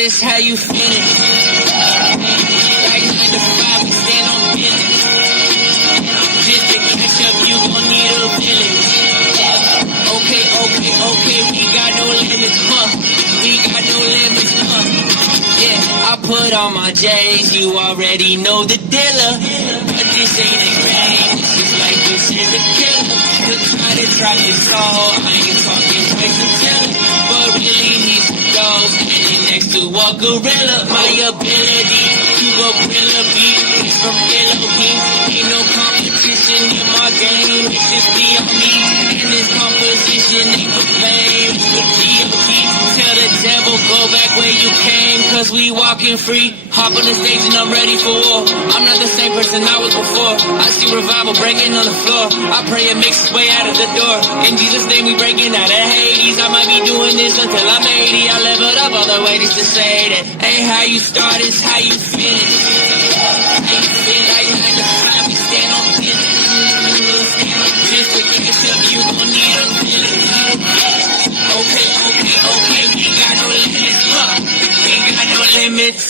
is how you finish. Like 9 to 5, we stand on business. Just to catch up, you gon' need a village. Okay, we got no limits, We got no limits, Yeah, I put on my J's, you already know the dealer. But this ain't a game, it's like this is a killer. To try to drop this all, I ain't talking quick to tell it. But really, he's a dog, standing next to a gorilla. My ability to go gorilla beat is from Philippines. Ain't no competition in my game, it's just be on me. In this composition, ain't for fame, it's for G.O.D. Tell the devil, go back where you came, cause we walking free. Hop on the stage and I'm ready for war. I'm not the same person I was before. I see revival breaking on the floor. I pray it makes its way out of the door. In Jesus' name we breaking out of Hades. I might be doing this until I'm 80. I leveled up all the way just to say that ain't how you start, it's how you finish. Like 9 to 5, we stand on business. Just to catch up, you gon' need a village. Okay, we got no limits, We got no limits.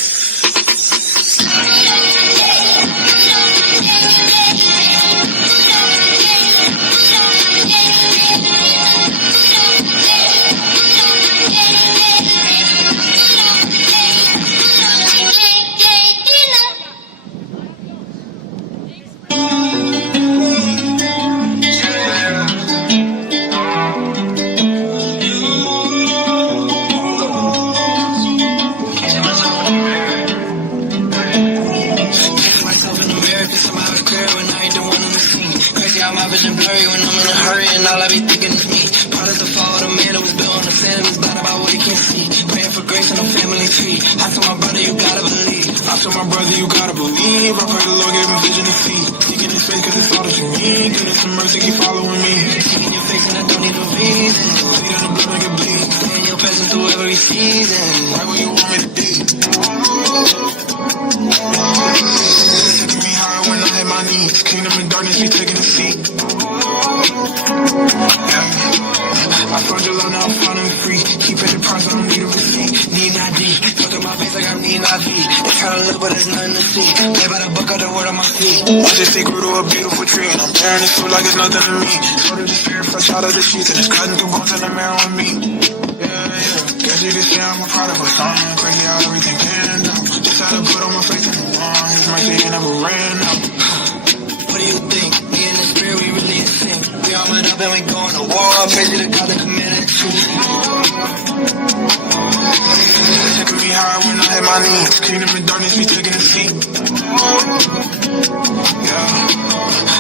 Like it's nothing to me. Sort of the spirit fresh out of the sheets, and it's cutting through bones in the mirror with me. Yeah. Guess you can say I'm a product of something crazy how everything panned out. Just had to put on my face and move on. His mercy ain't never ran out. What do you think? Me and the spirit, we really in sync. We all went up and we going to war. Praise the God that committed to. Taking me high when I hit my knees. Kingdom in darkness, we taking a seat. Yeah.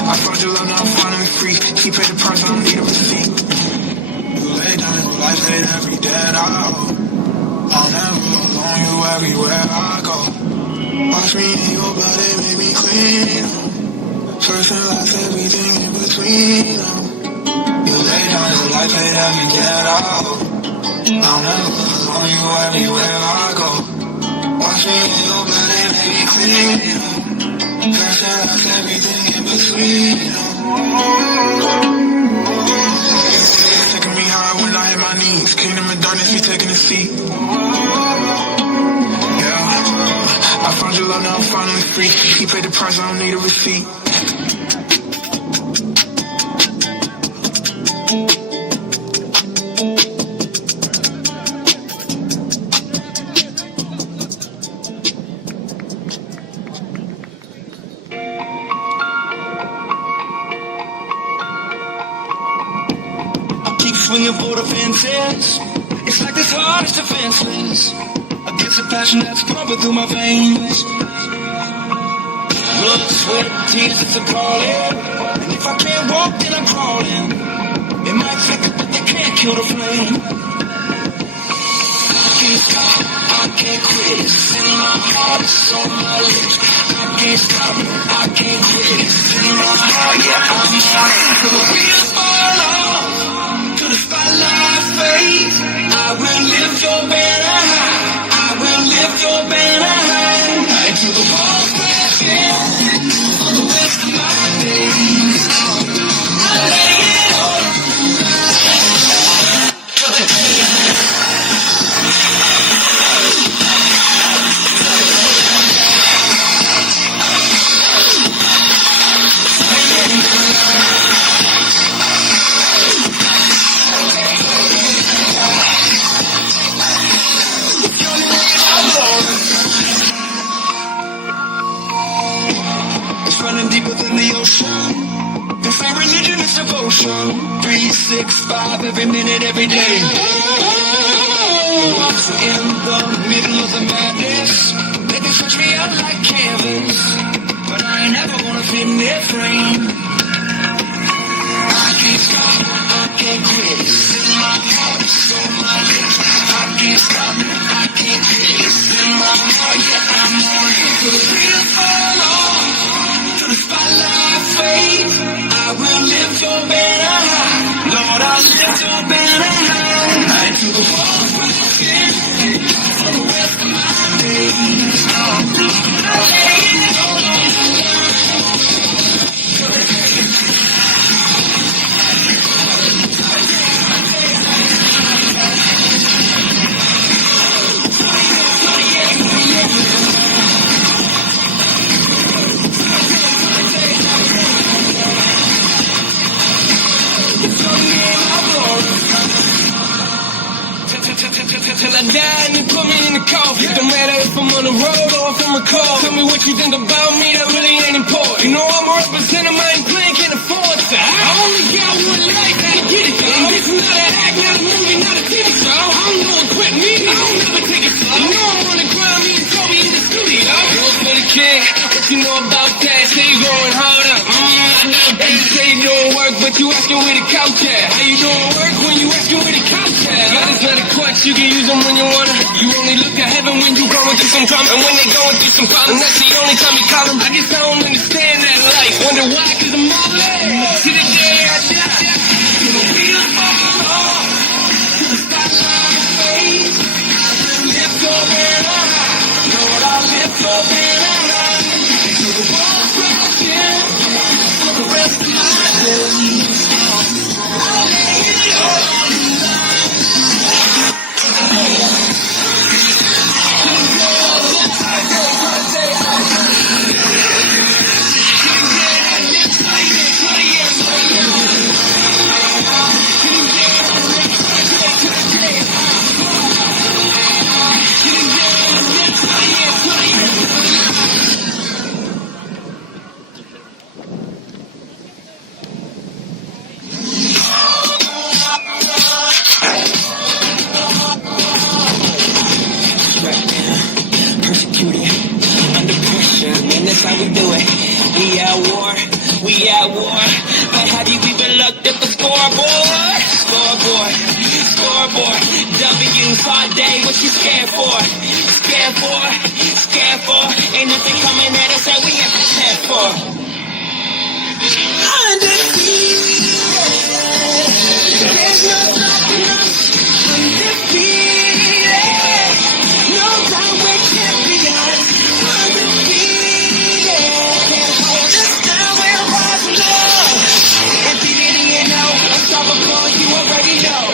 I found your love, now I'm finally free. He paid the price, I don't need a receipt. You lay down your life, hate every dead hour. I'll never alone you everywhere I go. Wash me in your blood, it made me clean. First and last, everything in between. You lay down your life, hate every dead hour. I'll never alone you everywhere I go. Wash me in your blood, it made me clean. First and last, everything in between. Taking me high when I hit my knees. Kingdom in darkness, we taking a seat. Yeah, I found your love, now I'm finally free. He paid the price, I don't need a receipt. Swinging for the fences. It's like this heart is defenseless against the passion that's pumping through my veins. Blood, sweat, tears, it's a calling. And if I can't walk, then I'm crawling. It might flicker, but they can't kill the flame. I can't stop, I can't quit. It's in my heart, it's on my lips. I can't stop, I can't quit. It's in my heart, yeah, I'm on it. Till the wheels fall off. The spotlight fades. I will lift your banner high. I will lift your banner high. Until the walls crash in for the rest of my days. I lay it all. motion. If my religion is devotion, 365 every minute, every day. In the middle of the madness, they can stretch me out like canvas, but I ain't never gonna fit in their frame. I can't stop, I can't quit. It's in my heart, it's on my lips. I can't stop, I can't quit. It's in my heart, yeah, I'm on it. To the wheels fall off, to the spotlight fade. I will lift your banner high, Lord, I'll lift your banner high. Right to the walls broken, for the rest of my days. Till I die and you put me in the coffin. Don't matter if I'm on the road or if I'm a call. Tell me what you think about me, that really ain't important. You know I'm representing my plan, can't afford that. I only got one life, gotta get it done. This is not an act, not a movie, not a TV show. I don't know quit me, I don't never take it slow. You know I'm on the ground, me and Toby in the studio. Girls for the kid, what you know about that? Say you going hard up. Hey, you say you doing work, but you asking where the couch at. How you doing work when you asking where the couch at? Guys are the clutch, you can use them when you wanna. You only look to heaven when you going through some trauma. And when they going through some problems, that's the only time you call them. I guess I don't understand that life. Wonder why, cause I'm all in. See the day I die. To the wheels fall off, to the spotlight fade. Lift your banner high, Lord, I'll lift your banner high. To the walls broken, for the rest of my days. I'll lay it all on the line. That's how we do it. We at war. But have you even looked at the scoreboard? Scoreboard. W, 5 day, what you scared for? Scared for. Ain't nothing coming at us that we have prepared for. Undefeated. There's no stopping us. Undefeated. No time we're champions. Undefeated. You already know.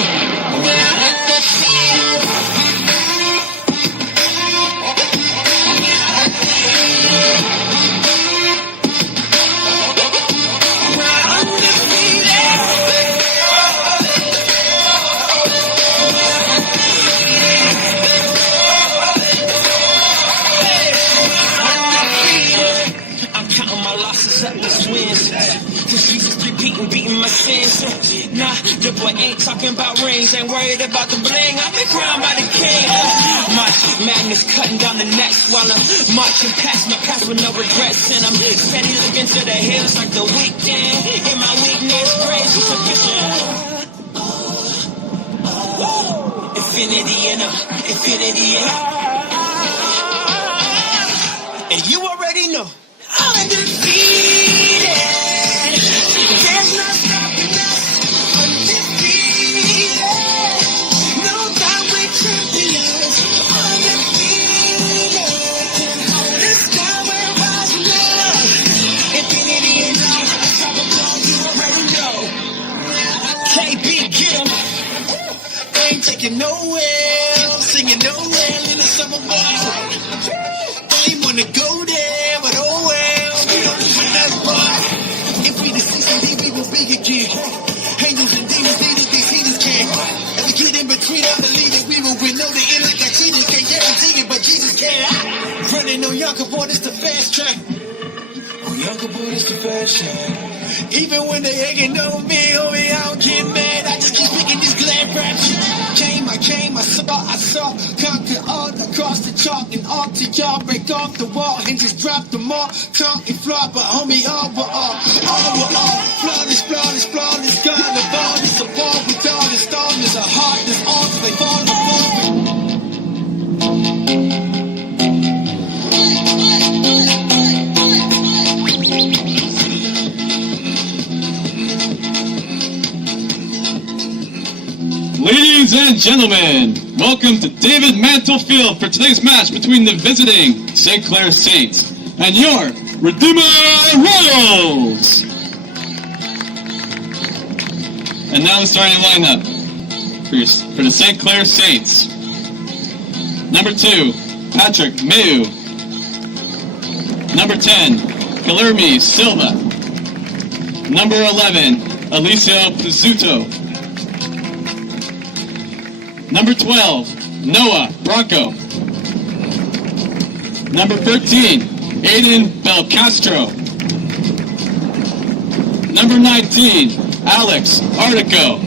I'm counting my losses up to wins. Beating my sins. Nah, the boy ain't talking about rings, ain't worried about the bling. I've been crowned by the king. My madness cutting down the necks while I'm marching past my past with no regrets. And I'm steady looking to the hills like the weekend. In my weakness, grace is sufficient. Infinity and infinity and you already know. Undefeated. There's no stopping us. Undefeated. No doubt we're champions. Undefeated. This time we're rising up. Infinity and unstoppable, you already know. KB, get 'em. Ain't taking nowhere. Singing nowhere in the summer ball. I ain't wanna go there, but oh well. We don't win that part. If we the CCD, we will be again. Angels and demons, these heathens can. If we get in between, I believe that we will win. Know the end like I cheated, can't guarantee it, but Jesus can. Running on Yonkers, boy, this the fast track. Oh Uncle Buddha's confession. Even when they hating on me, homie, I don't get mad. I just keep speaking this glad rap shit. I saw, conquer all across the chalk and all to y'all. Break off the wall and just drop them all. Chunk and flop, but homie, all we're all. Flawless, God, the ball is a ball with all the storm is a heart that's all they fall apart. Ladies and gentlemen, welcome to David Mantle Field for today's match between the visiting St. Clair Saints and your Redeemer Royals. And now the starting lineup for the St. Clair Saints. Number 2, Patrick Mayu. Number 10, Guilherme Silva. Number 11, Alicio Pizzuto. Number 12, Noah Bronco. Number 13, Aiden Belcastro. Number 19, Alex Artico.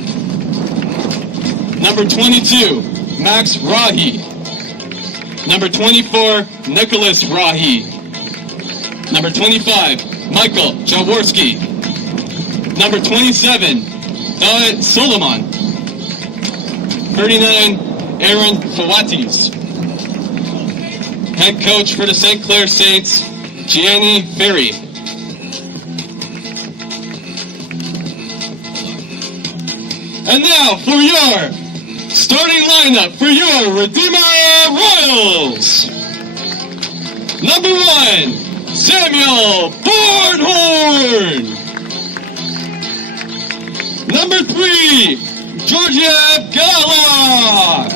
Number 22, Max Rahi. Number 24, Nicholas Rahi. Number 25, Michael Jaworski. Number 27, David Solomon. 39, Aaron Fawatis. Head coach for the St. Clair Saints, Gianni Ferry. And now for your starting lineup for your Redeemer Royals. Number 1, Samuel Bornhorn. Number 3, Georgia Gala.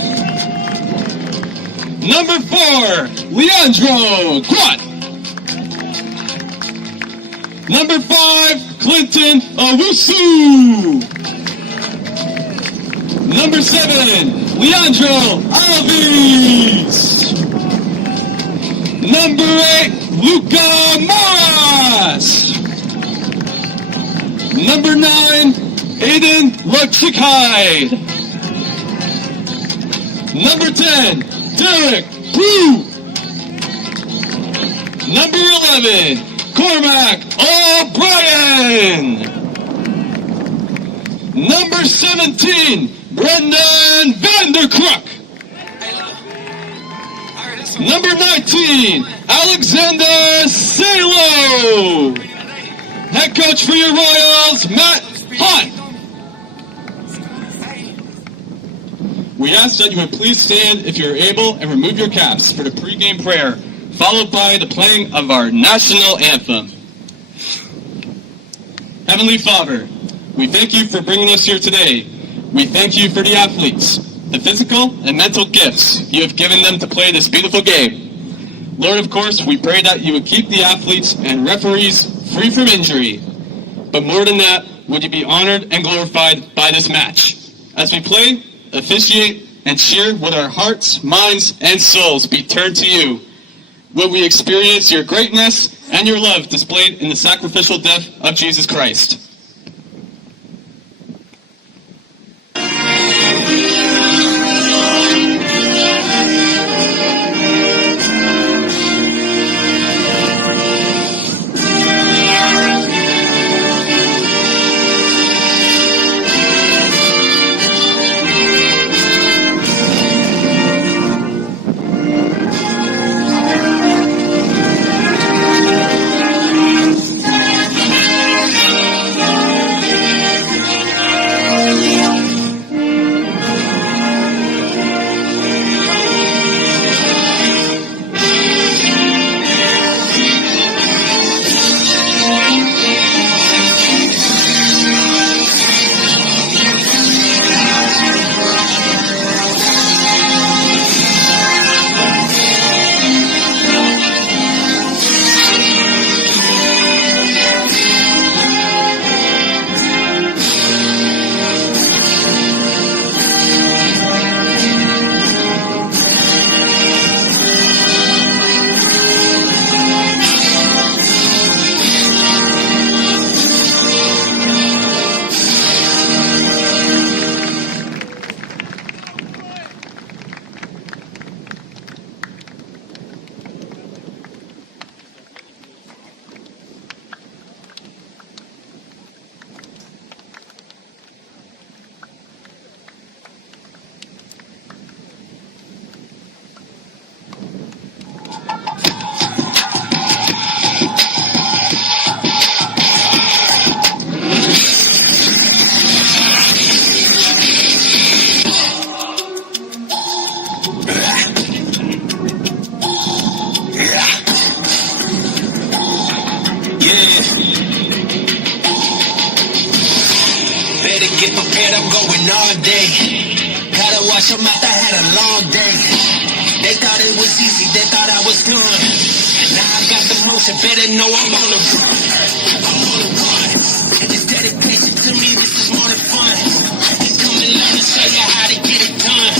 Number 4, Leandro Grott. Number 5, Clinton Owusu. Number 7, Leandro Alves. Number 8, Luca Moras. Number 9, Aiden Luxikai. Number 10, Derek Brew. Number 11, Cormac O'Brien. Number 17, Brendan Vanderkrook. Number 19, Alexander Salo. Head coach for your Royals, Matt Hunt. We ask that you would please stand if you're able and remove your caps for the pregame prayer, followed by the playing of our national anthem. Heavenly Father, we thank you for bringing us here today. We thank you for the athletes, the physical and mental gifts you have given them to play this beautiful game. Lord, of course, we pray that you would keep the athletes and referees free from injury. But more than that, would you be honored and glorified by this match. As we play, officiate, and cheer, with our hearts, minds, and souls be turned to you. Will we experience your greatness and your love displayed in the sacrificial death of Jesus Christ. wash them out, I had a long day. They thought it was easy, they thought I was done. Now I got the motion, better know I'm on the run. I'm on the run. It's dedication to me, this is more than fun. And come and learn to show you how to get it done.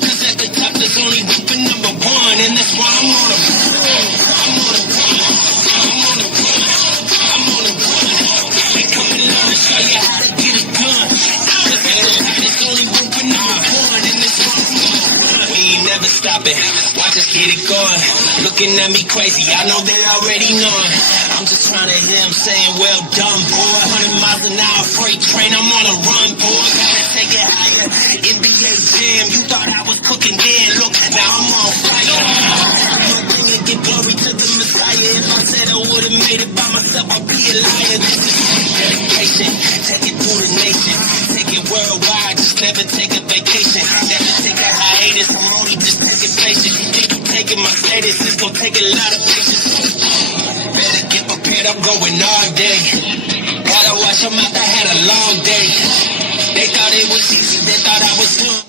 Cause at the top there's only room for number one. And that's why I'm on the run. I'm on the run. I'm on the run. I'm on the run. And come and learn to show you how to get it done. Cause at the top there's only room for number one. And that's why I'm on the run. We ain't never stopping. Watch us get it going. Looking at me crazy, I know they already know. I'm just trying to hear them saying, well done, boy. 100 miles an hour freight train, I'm on a run, boy. Gotta take it higher. NBA jam, you thought I was cooking then. Look, now I'm on fire. One thing and give glory to the Messiah. If I said I would've made it by myself, I'd be a liar. This is dedication, take it through the nation. Take it worldwide, just never take a vacation. Never take a hiatus, I'm only just taking patience. You think I'm taking my status, it's gonna take a lot of patience. Better get prepared, I'm going all day. Gotta wash them out, I had a long day. They thought it was easy, they thought I was done.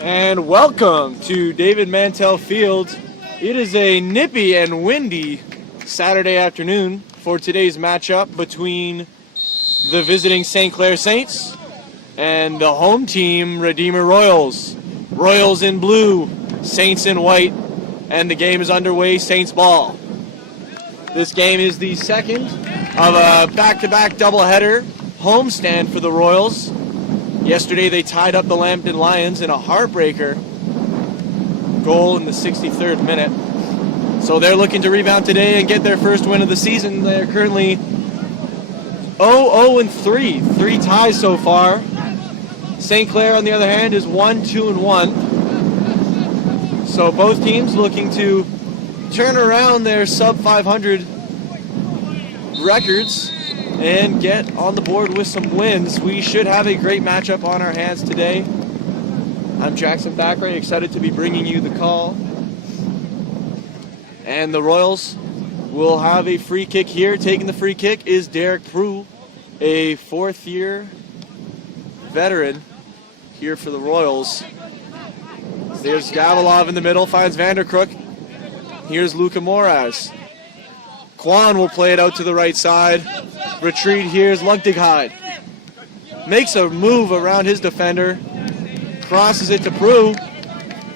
And welcome to David Mantell Field. It is a nippy and windy Saturday afternoon for today's matchup between the visiting St.Clair Saints and the home team Redeemer Royals. Royals in blue, Saints in white, and the game is underway, Saints ball. This game is the second of a back-to-back doubleheader homestand for the Royals. Yesterday they tied up the Lambton Lions in a heartbreaker goal in the 63rd minute. So they're looking to rebound today and get their first win of the season. They're currently 0-3, 3 ties so far. St. Clair, on the other hand, is 1-2-1. So both teams looking to turn around their sub-500 records and get on the board with some wins. We should have a great matchup on our hands today. I'm Jackson Thackeray, excited to be bringing you the call. And the Royals will have a free kick here. Taking the free kick is Derek Prue, a fourth-year veteran here for the Royals. There's Gavilov in the middle, finds Vanderkrook. Here's Luca Moraz. Kwan will play it out to the right side. Retreat, here's Lugdighide. Makes a move around his defender. Crosses it to Prue.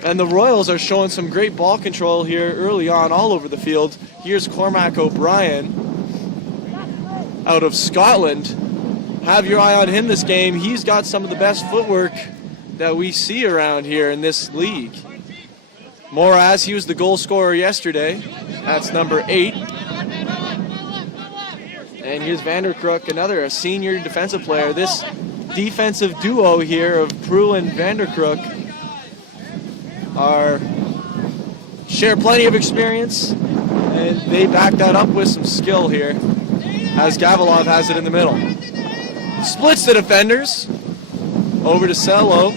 And the Royals are showing some great ball control here early on all over the field. Here's Cormac O'Brien out of Scotland. Have your eye on him this game. He's got some of the best footwork that we see around here in this league. Moraz, he was the goal scorer yesterday. That's number 8. And here's Vanderkrook, a senior defensive player. This defensive duo here of Prue and Vanderkrook share plenty of experience, and they back that up with some skill here as Gavilov has it in the middle. Splits the defenders over to Cello,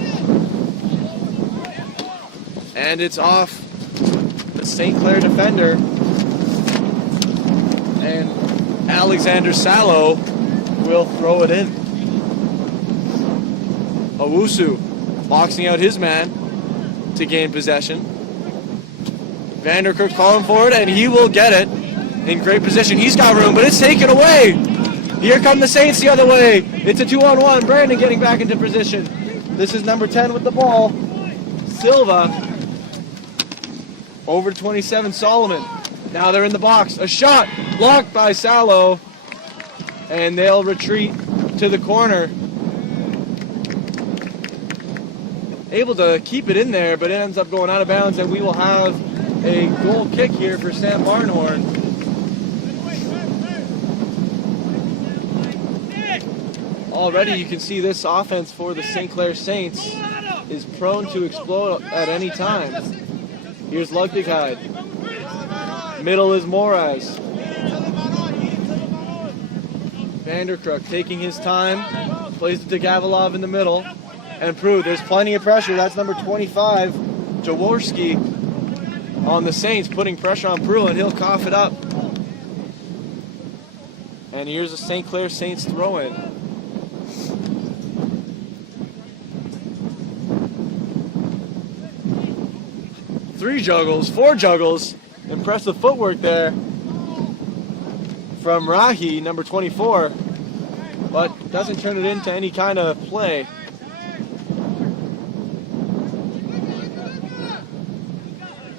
and it's off the St. Clair defender, and Alexander Salo will throw it in. Owusu boxing out his man to gain possession. Vanderkrook calling for it, and he will get it in great position. He's got room, but it's taken away. Here come the Saints the other way. It's a 2-on-1. Brandon getting back into position. This is number 10 with the ball. Silva. Over to 27, Solomon. Now they're in the box. A shot blocked by Salo, and they'll retreat to the corner. Able to keep it in there, but it ends up going out of bounds, and we will have a goal kick here for Sam Barnhorn. Already you can see this offense for the St. Clair Saints is prone to explode at any time. Here's Lugdighide. Middle is Moraz. Vanderkrook taking his time, plays it to Gavilov in the middle. And Prue, there's plenty of pressure. That's number 25, Jaworski, on the Saints, putting pressure on Prue, and he'll cough it up. And here's a St. Clair Saints throw-in. 3 juggles, 4 juggles. Impressive footwork there from Rahi, number 24, but doesn't turn it into any kind of play.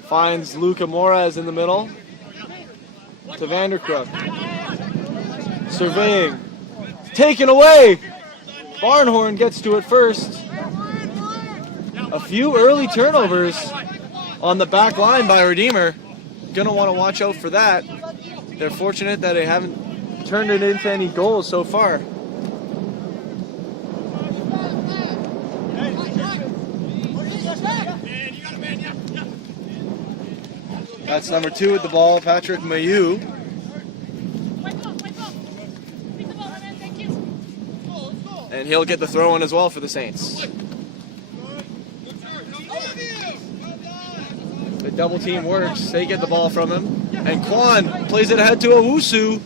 Finds Luca Moraz in the middle to Vanderkrook. Surveying. Taken away. Barnhorn gets to it first. A few early turnovers on the back line by Redeemer. Gonna want to watch out for that. They're fortunate that they haven't turned it into any goals so far. That's number 2 with the ball, Patrick Mayu. And he'll get the throw in as well for the Saints. The double team works. They get the ball from him. And Kwan plays it ahead to Owusu,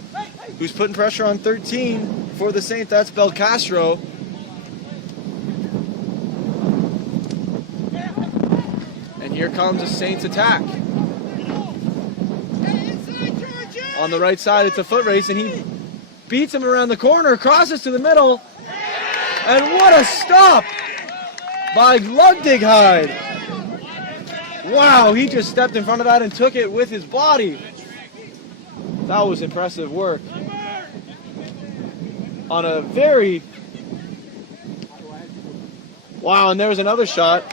who's putting pressure on 13 for the Saints. That's Belcastro. And here comes the Saints attack. On the right side, it's a foot race, and he beats him around the corner, crosses to the middle. And what a stop by Lugdighide. Wow, he just stepped in front of that and took it with his body. That was impressive work. On a very... Wow, and there was another shot.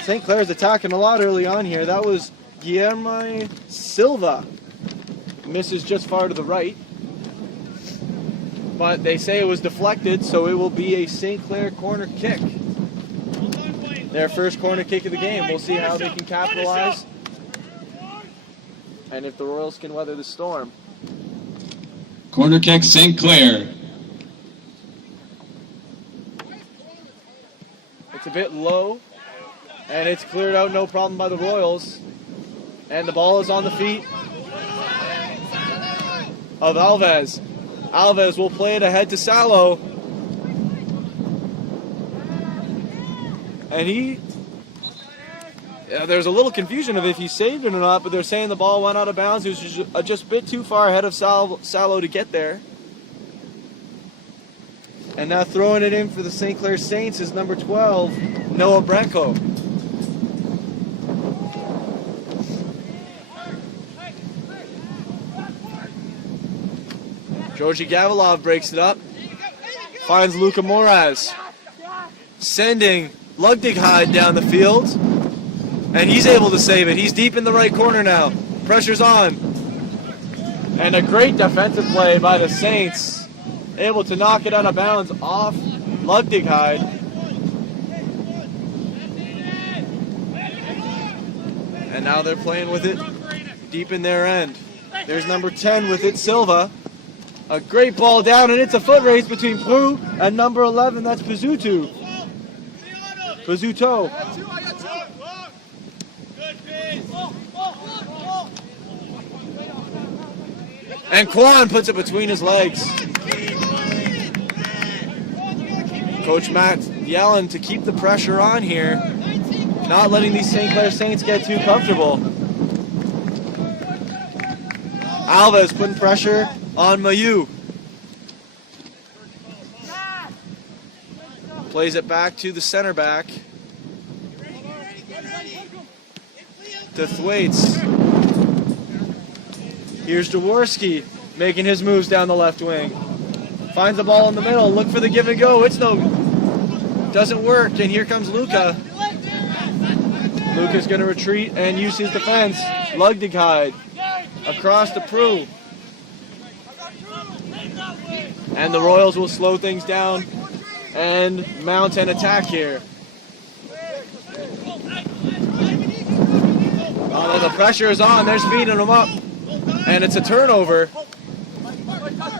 St. Clair's attacking a lot early on here. That was Guillermo Silva. Misses just far to the right. But they say it was deflected, so it will be a St. Clair corner kick. Their first corner kick of the game. We'll see how they can capitalize and if the Royals can weather the storm. Corner kick, St. Clair. It's a bit low, and it's cleared out no problem by the Royals. And the ball is on the feet of Alves. Alves will play it ahead to Salo. And there's a little confusion of if he saved it or not, but they're saying the ball went out of bounds. It was just a bit too far ahead of Salo to get there. And now throwing it in for the St. Clair Saints is number 12, Noah Branco. Georgi Gavilov breaks it up. Finds Luca Moraz. Sending Lugdighide down the field. And he's able to save it. He's deep in the right corner now. Pressure's on. And a great defensive play by the Saints. Able to knock it out of bounds off Lugdighide. And now they're playing with it deep in their end. There's number 10 with it, Silva. A great ball down, and it's a foot race between Prue and number 11. That's Pizzuto. And Kwan puts it between his legs. Coach Matt yelling to keep the pressure on here. Not letting these St. Clair Saints get too comfortable. Alves putting pressure on Mayu. Plays it back to the center back. To Thwaites. Here's Jaworski making his moves down the left wing. Finds the ball in the middle. Look for the give and go. Doesn't work. And here comes Luca. Luca's going to retreat and use his defense. Lugdighide across to Prue. And the Royals will slow things down and mount an attack here. Oh, the pressure is on. They're speeding them up. And it's a turnover.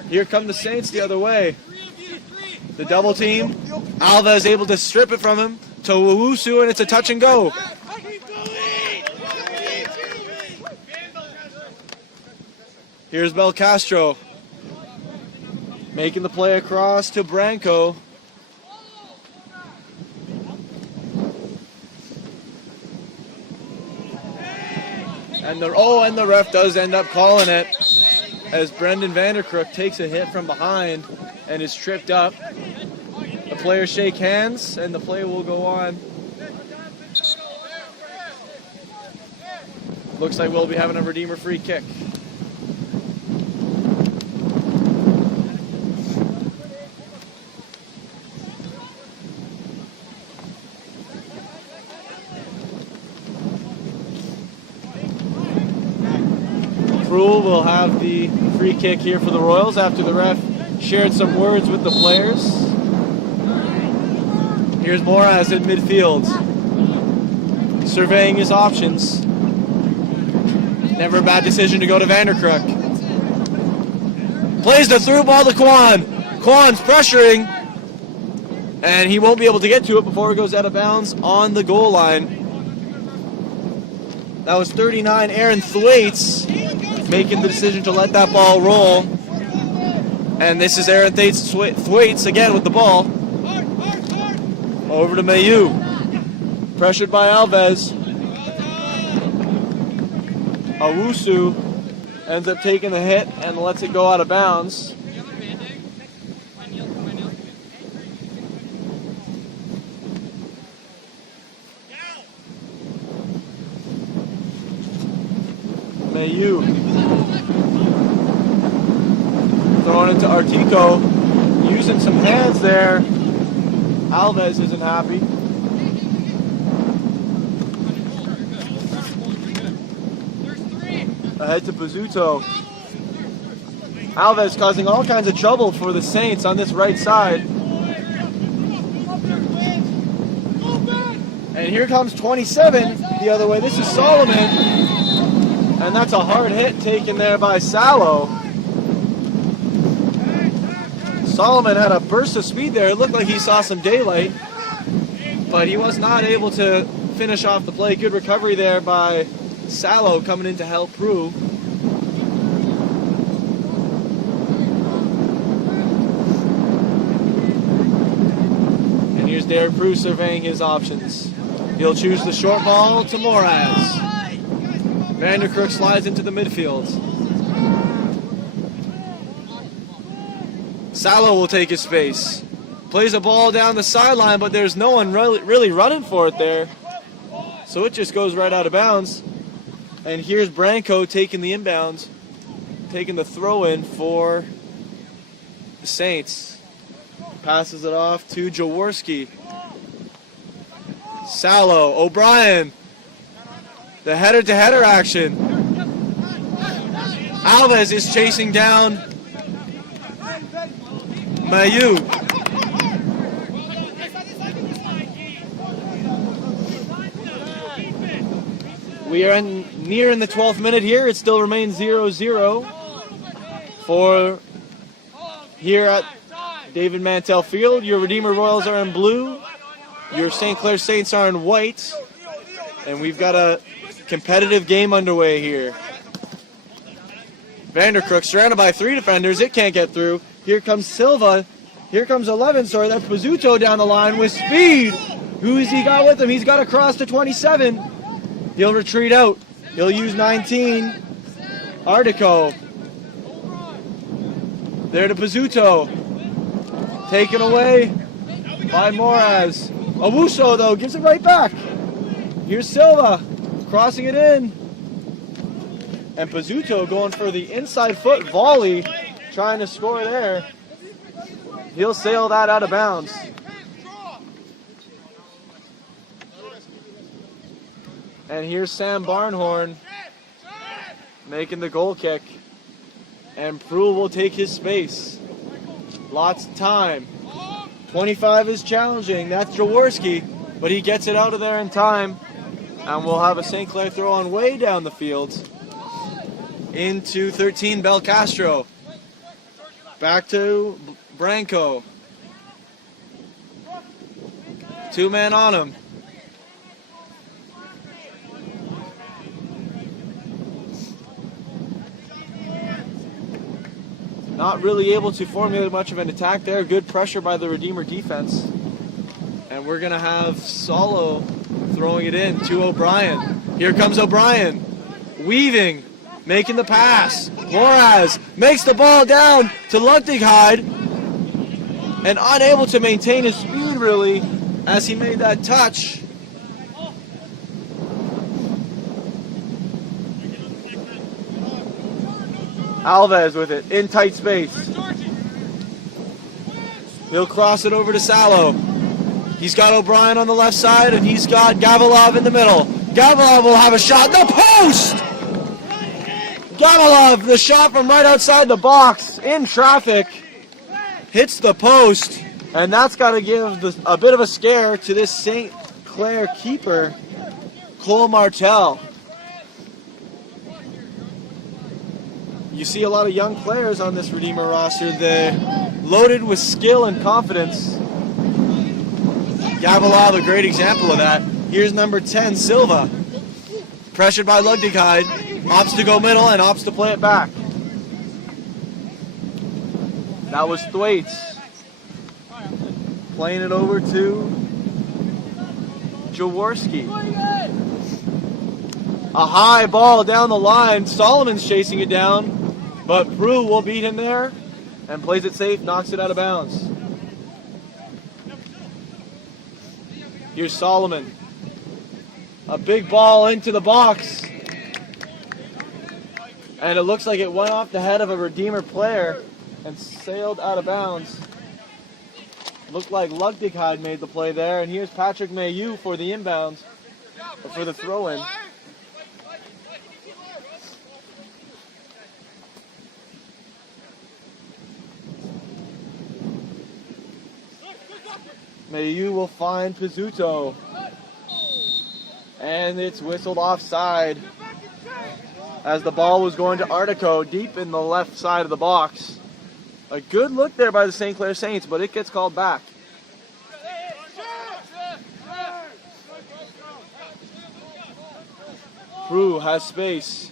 Here come the Saints the other way. The double team. Alves able to strip it from him to Owusu, and it's a touch and go. Here's Belcastro. Making the play across to Branco. the ref does end up calling it as Brendan Vanderkrook takes a hit from behind and is tripped up. The players shake hands and the play will go on. Looks like we'll be having a Redeemer free kick. Rule will have the free kick here for the Royals after the ref shared some words with the players. Here's Moraz in midfield, surveying his options. Never a bad decision to go to Vanderkrook. Plays the through ball to Kwan. Kwan's pressuring, and he won't be able to get to it before it goes out of bounds on the goal line. That was 39 Aaron Thwaites making the decision to let that ball roll. And this is Aaron Thwaites again with the ball. Over to Mayu. Pressured by Alves. Owusu ends up taking the hit and lets it go out of bounds. Mayu. Throwing it to Artico. Using some hands there. Alves isn't happy. Ahead to Pizzuto. Alves causing all kinds of trouble for the Saints on this right side. And here comes 27 the other way. This is Solomon. And that's a hard hit taken there by Salo. Solomon had a burst of speed there. It looked like he saw some daylight, but he was not able to finish off the play. Good recovery there by Salo coming in to help Prue. And here's Derek Prue surveying his options. He'll choose the short ball to Moraz. Vanderkrook slides into the midfield. Salo will take his space. Plays a ball down the sideline, but there's no one really running for it there. So it just goes right out of bounds. And here's Branco taking the inbound, taking the throw in for the Saints. Passes it off to Jaworski. Salo, O'Brien. The header-to-header action. Alves is chasing down Mayu. We are near in the 12th minute here. It still remains 0-0 for here at David Mantell Field. Your Redeemer Royals are in blue. Your St. Clair Saints are in white. And we've got a competitive game underway here. Vanderkrook surrounded by 3 defenders. It can't get through. Here comes Silva. Here comes 11. Sorry, that's Pizzuto down the line with speed. Who has he got with him? He's got across to 27. He'll retreat out. He'll use 19. Artico. There to Pizzuto. Taken away by Moraz. Owusu, though, gives it right back. Here's Silva. Crossing it in. And Pizzuto going for the inside foot volley. Trying to score there. He'll sail that out of bounds. And here's Sam Barnhorn making the goal kick. And Prue will take his space. Lots of time. 25 is challenging. That's Jaworski. But he gets it out of there in time. And we'll have a St. Clair throw on way down the field. Into 13 Belcastro. Back to Branco. 2 men on him. Not really able to formulate much of an attack there. Good pressure by the Redeemer defense. And we're going to have Salo throwing it in to O'Brien. Here comes O'Brien. weaving, making the pass. Moraz makes the ball down to Lugdighide and unable to maintain his speed really as he made that touch. Alves with it in tight space. He'll cross it over to Salo. He's got O'Brien on the left side and he's got Gavilov in the middle. Gavilov will have a shot. The post! Gavilov, the shot from right outside the box in traffic, hits the post, and that's got to give a bit of a scare to this St. Clair keeper, Cole Martel. You see a lot of young players on this Redeemer roster. They're loaded with skill and confidence. Gavilov, a great example of that. Here's number 10, Silva. Pressured by Lugdighide. Opts to go middle and opts to play it back. That was Thwaites. Playing it over to Jaworski. A high ball down the line. Solomon's chasing it down, but Prue will beat him there and plays it safe, knocks it out of bounds. Here's Solomon. A big ball into the box. And it looks like it went off the head of a Redeemer player and sailed out of bounds. Looked like Lugdighide made the play there. And here's Patrick Mayu for the inbounds, or for the throw-in. Mayu will find Pizzuto. And it's whistled offside as the ball was going to Artico deep in the left side of the box. A good look there by the St. Clair Saints, but it gets called back. Prue has space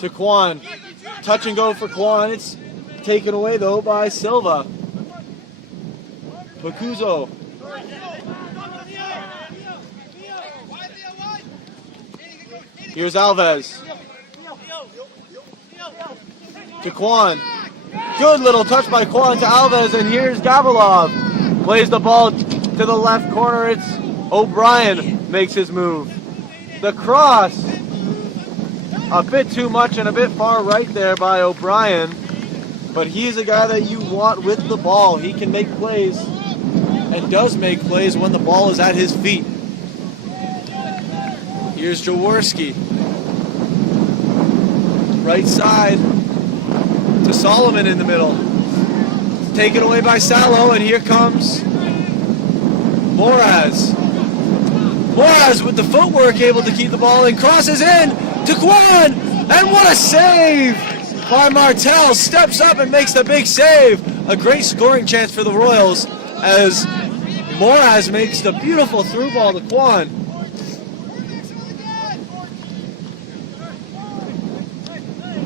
to Kwan. Touch and go for Kwan. It's taken away though by Silva. Pacuzzo. Here's Alves. To Kwan. Good little touch by Kwan to Alves, and here's Gavilov. Plays the ball to the left corner. It's O'Brien makes his move. The cross. A bit too much and a bit far right there by O'Brien. But he's a guy that you want with the ball. He can make plays and does make plays when the ball is at his feet. Here's Jaworski. Right side to Solomon in the middle. Taken away by Salo, and here comes Moraz. Moraz with the footwork able to keep the ball and crosses in to Kwan. And what a save by Martel. Steps up and makes the big save. A great scoring chance for the Royals as Moraz makes the beautiful through ball to Kwan.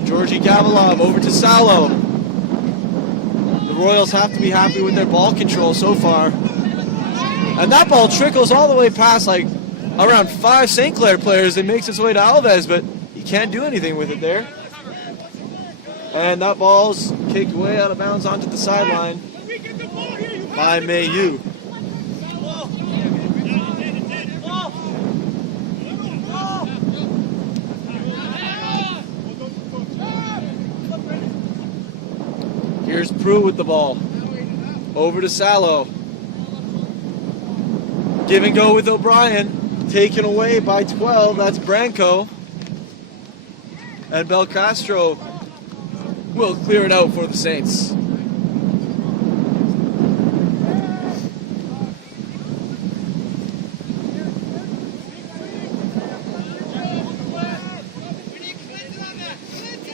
Georgi Gavilov over to Salo. The Royals have to be happy with their ball control so far. And that ball trickles all the way past like around 5 St. Clair players and makes its way to Alves, but he can't do anything with it there. And that ball's kicked way out of bounds onto the sideline by Mayu. Here's Prue with the ball. Over to Salo. Give and go with O'Brien. Taken away by 12. That's Branco. And Belcastro will clear it out for the Saints.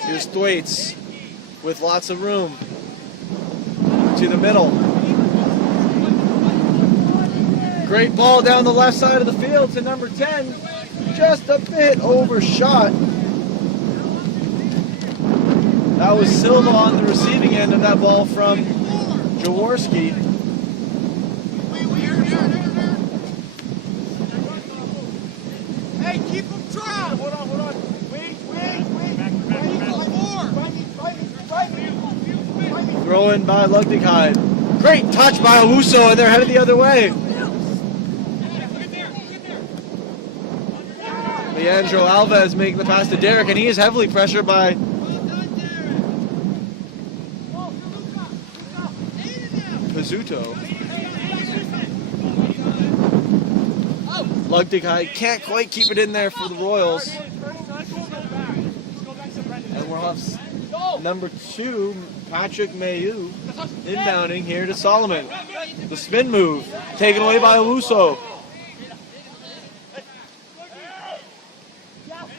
Here's Thwaites with lots of room. To the middle. Great ball down the left side of the field to number 10. Just a bit overshot. That was Silva on the receiving end of that ball from Jaworski. Hey, keep him dry. Throw in by Lugdikheid. Great touch by Owusu, and they're headed the other way. Leandro Alves making the pass to Derek, and he is heavily pressured by Pizzuto. Lugdikheid can't quite keep it in there for the Royals. And we'll have number 2, Patrick Mayu, inbounding here to Solomon. The spin move, taken away by Owusu.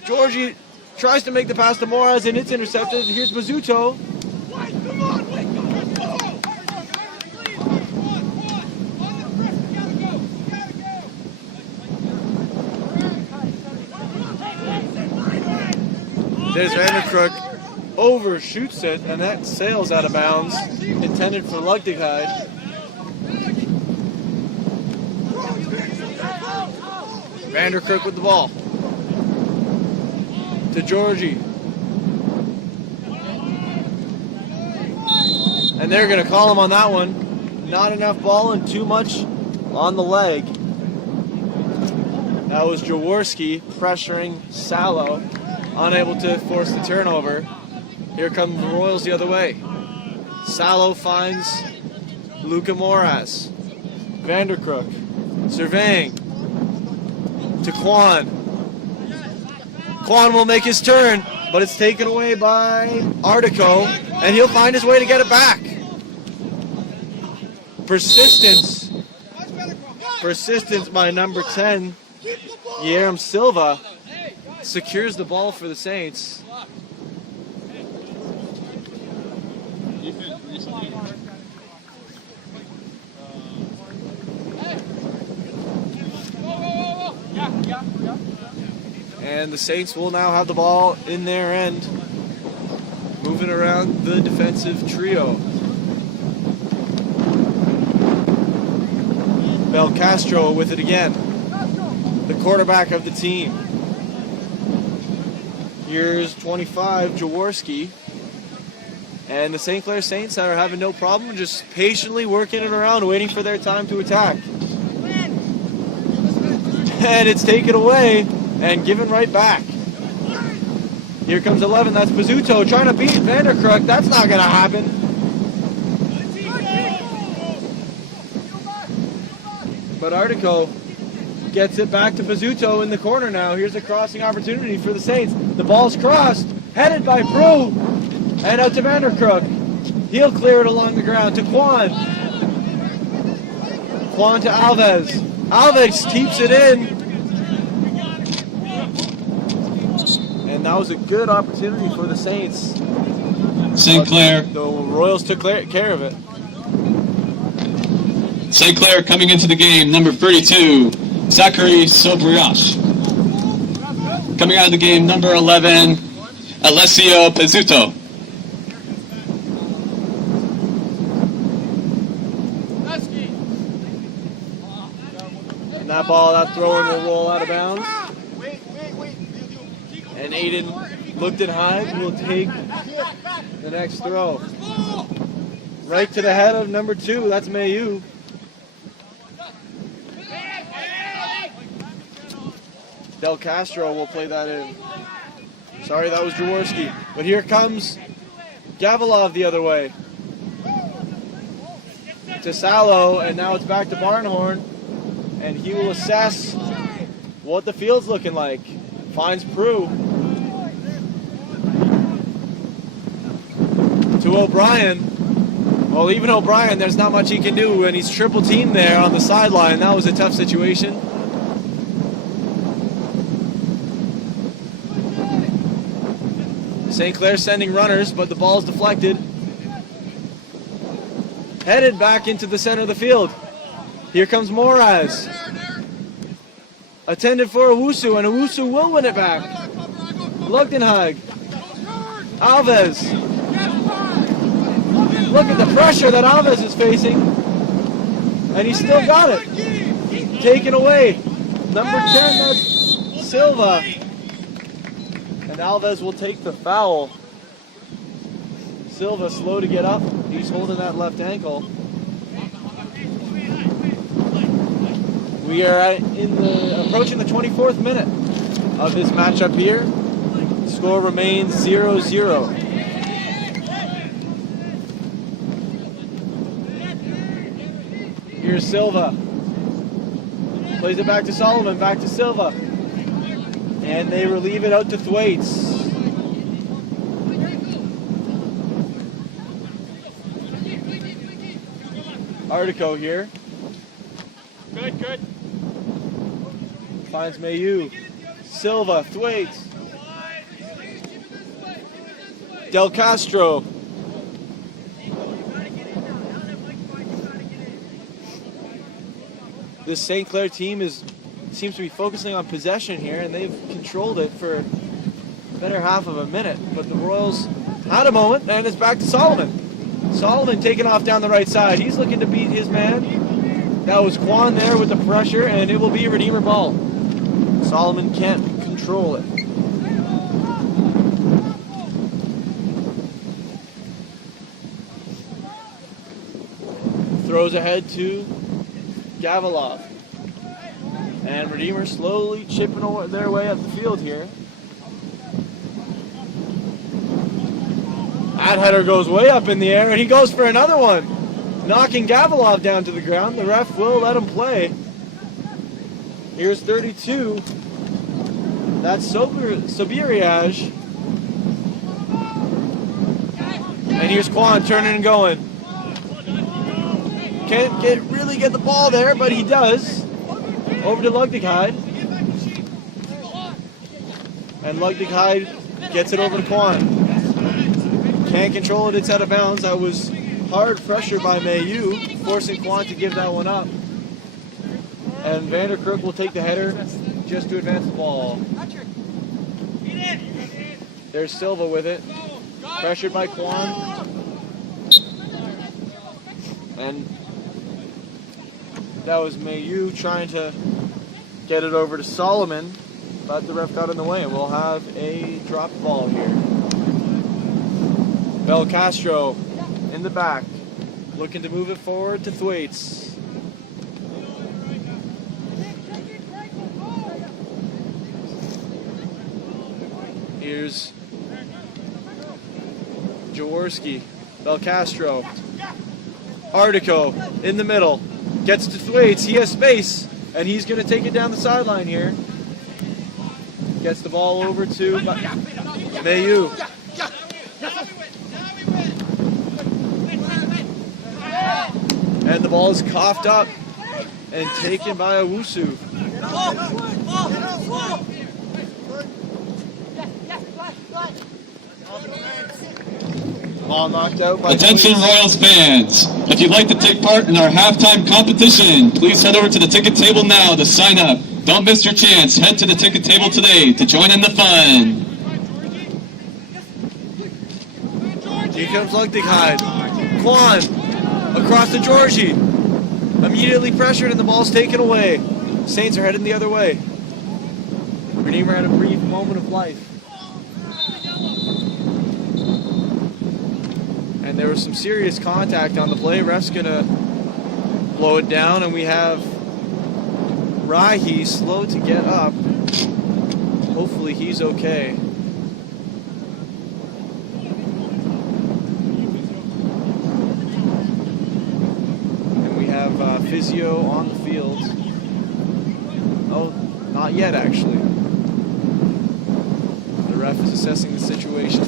Georgie tries to make the pass to Moraz, and it's intercepted. Here's Pizzuto. There's Vanderkrook, overshoots it, and that sails out of bounds, intended for Lugdikheid. Vanderkrook with the ball. To Georgie. And they're going to call him on that one. Not enough ball and too much on the leg. That was Jaworski pressuring Salo. Unable to force the turnover. Here come the Royals the other way. Salo finds Luca Moraz. Vanderkrook surveying to Kwan. Kwan will make his turn, but it's taken away by Artico, and he'll find his way to get it back. Persistence by number 10, Guillermo Silva, secures the ball for the Saints. And the Saints will now have the ball in their end, moving around the defensive trio. Belcastro with it again, the quarterback of the team. Here's 25, Jaworski. And the St.Clair Saints are having no problem, just patiently working it around, waiting for their time to attack. And it's taken away and given right back. Here comes 11, that's Pizzuto trying to beat Vanderkrook. That's not going to happen. But Artico gets it back to Pizzuto in the corner now. Here's a crossing opportunity for the Saints. The ball's crossed, headed by Prue, and out to Vanderkrook. He'll clear it along the ground to Kwan. Kwan to Alves. Alves keeps it in. And that was a good opportunity for the Saints. St.Clair. The Royals took care of it. St.Clair coming into the game, number 32, Zachary Sobriash. Coming out of the game, number 11, Alessio Pizzuto. And that ball, that throw-in will roll out of bounds. And Aiden Lugdikheid will take the next throw. Right to the head of number 2, that's Mayu. Del Castro will play that in. Sorry, that was Jaworski. But here comes Gavilov the other way. To Salo, and now it's back to Barnhorn. And he will assess what the field's looking like. Finds Prue. To O'Brien. Well, even O'Brien, there's not much he can do, and he's triple teamed there on the sideline. That was a tough situation. St.Clair sending runners, but the ball's deflected. Headed back into the center of the field. Here comes Moraz. Attended for Owusu, and Owusu will win it back. Lugdikheid. Alves. Look at the pressure that Alves is facing. And he still got it. Taken away. Number 10, that's Silva. And Alves will take the foul. Silva slow to get up. He's holding that left ankle. We are approaching the 24th minute of this matchup here. The score remains 0-0. Here's Silva. Plays it back to Solomon, back to Silva. And they relieve it out to Thwaites. Artico here. Good. Finds Mayu. Silva, Thwaites. Del Castro. This St.Clair team seems to be focusing on possession here, and they've controlled it for a better half of a minute. But the Royals had a moment, and it's back to Solomon. Solomon taking off down the right side. He's looking to beat his man. That was Kwan there with the pressure, and it will be a Redeemer ball. Solomon can't control it. Throws ahead to Gavilov. And Redeemer slowly chipping their way up the field here. That header goes way up in the air, and he goes for another one, knocking Gavilov down to the ground. The ref will let him play. Here's 32. That's Sobiriaj. And here's Kwan turning and going. Can't really get the ball there, but he does. Over to Lugdikheid. And Lugdikheid gets it over to Kwan. Can't control it, it's out of bounds. That was hard pressure by Mayu, forcing Kwan to give that one up. And Vanderkirk will take the header just to advance the ball. There's Silva with it. Pressured by Kwan. And that was Mayu trying to get it over to Solomon, but the ref got in the way, and we'll have a drop ball here. Bel Castro in the back, looking to move it forward to Thwaites. Here's Jaworski. Bel Castro. Artico in the middle. Gets to Thwaites. He has space, and he's going to take it down the sideline here. Gets the ball over to Mayu. And the ball is coughed up and taken by Owusu. Ball knocked out by Attention Royals fans, if you'd like to take part in our halftime competition, please head over to the ticket table now to sign up. Don't miss your chance. Head to the ticket table today to join in the fun. Here comes Lugdikheid. Kwan across to Georgie. Immediately pressured and the ball's taken away. Saints are heading the other way. Redeemer had a brief moment of life. And there was some serious contact on the play. Ref's gonna blow it down, and we have Rahi slow to get up. Hopefully he's okay. And we have physio on the field. Oh, not yet actually. The ref is assessing the situation.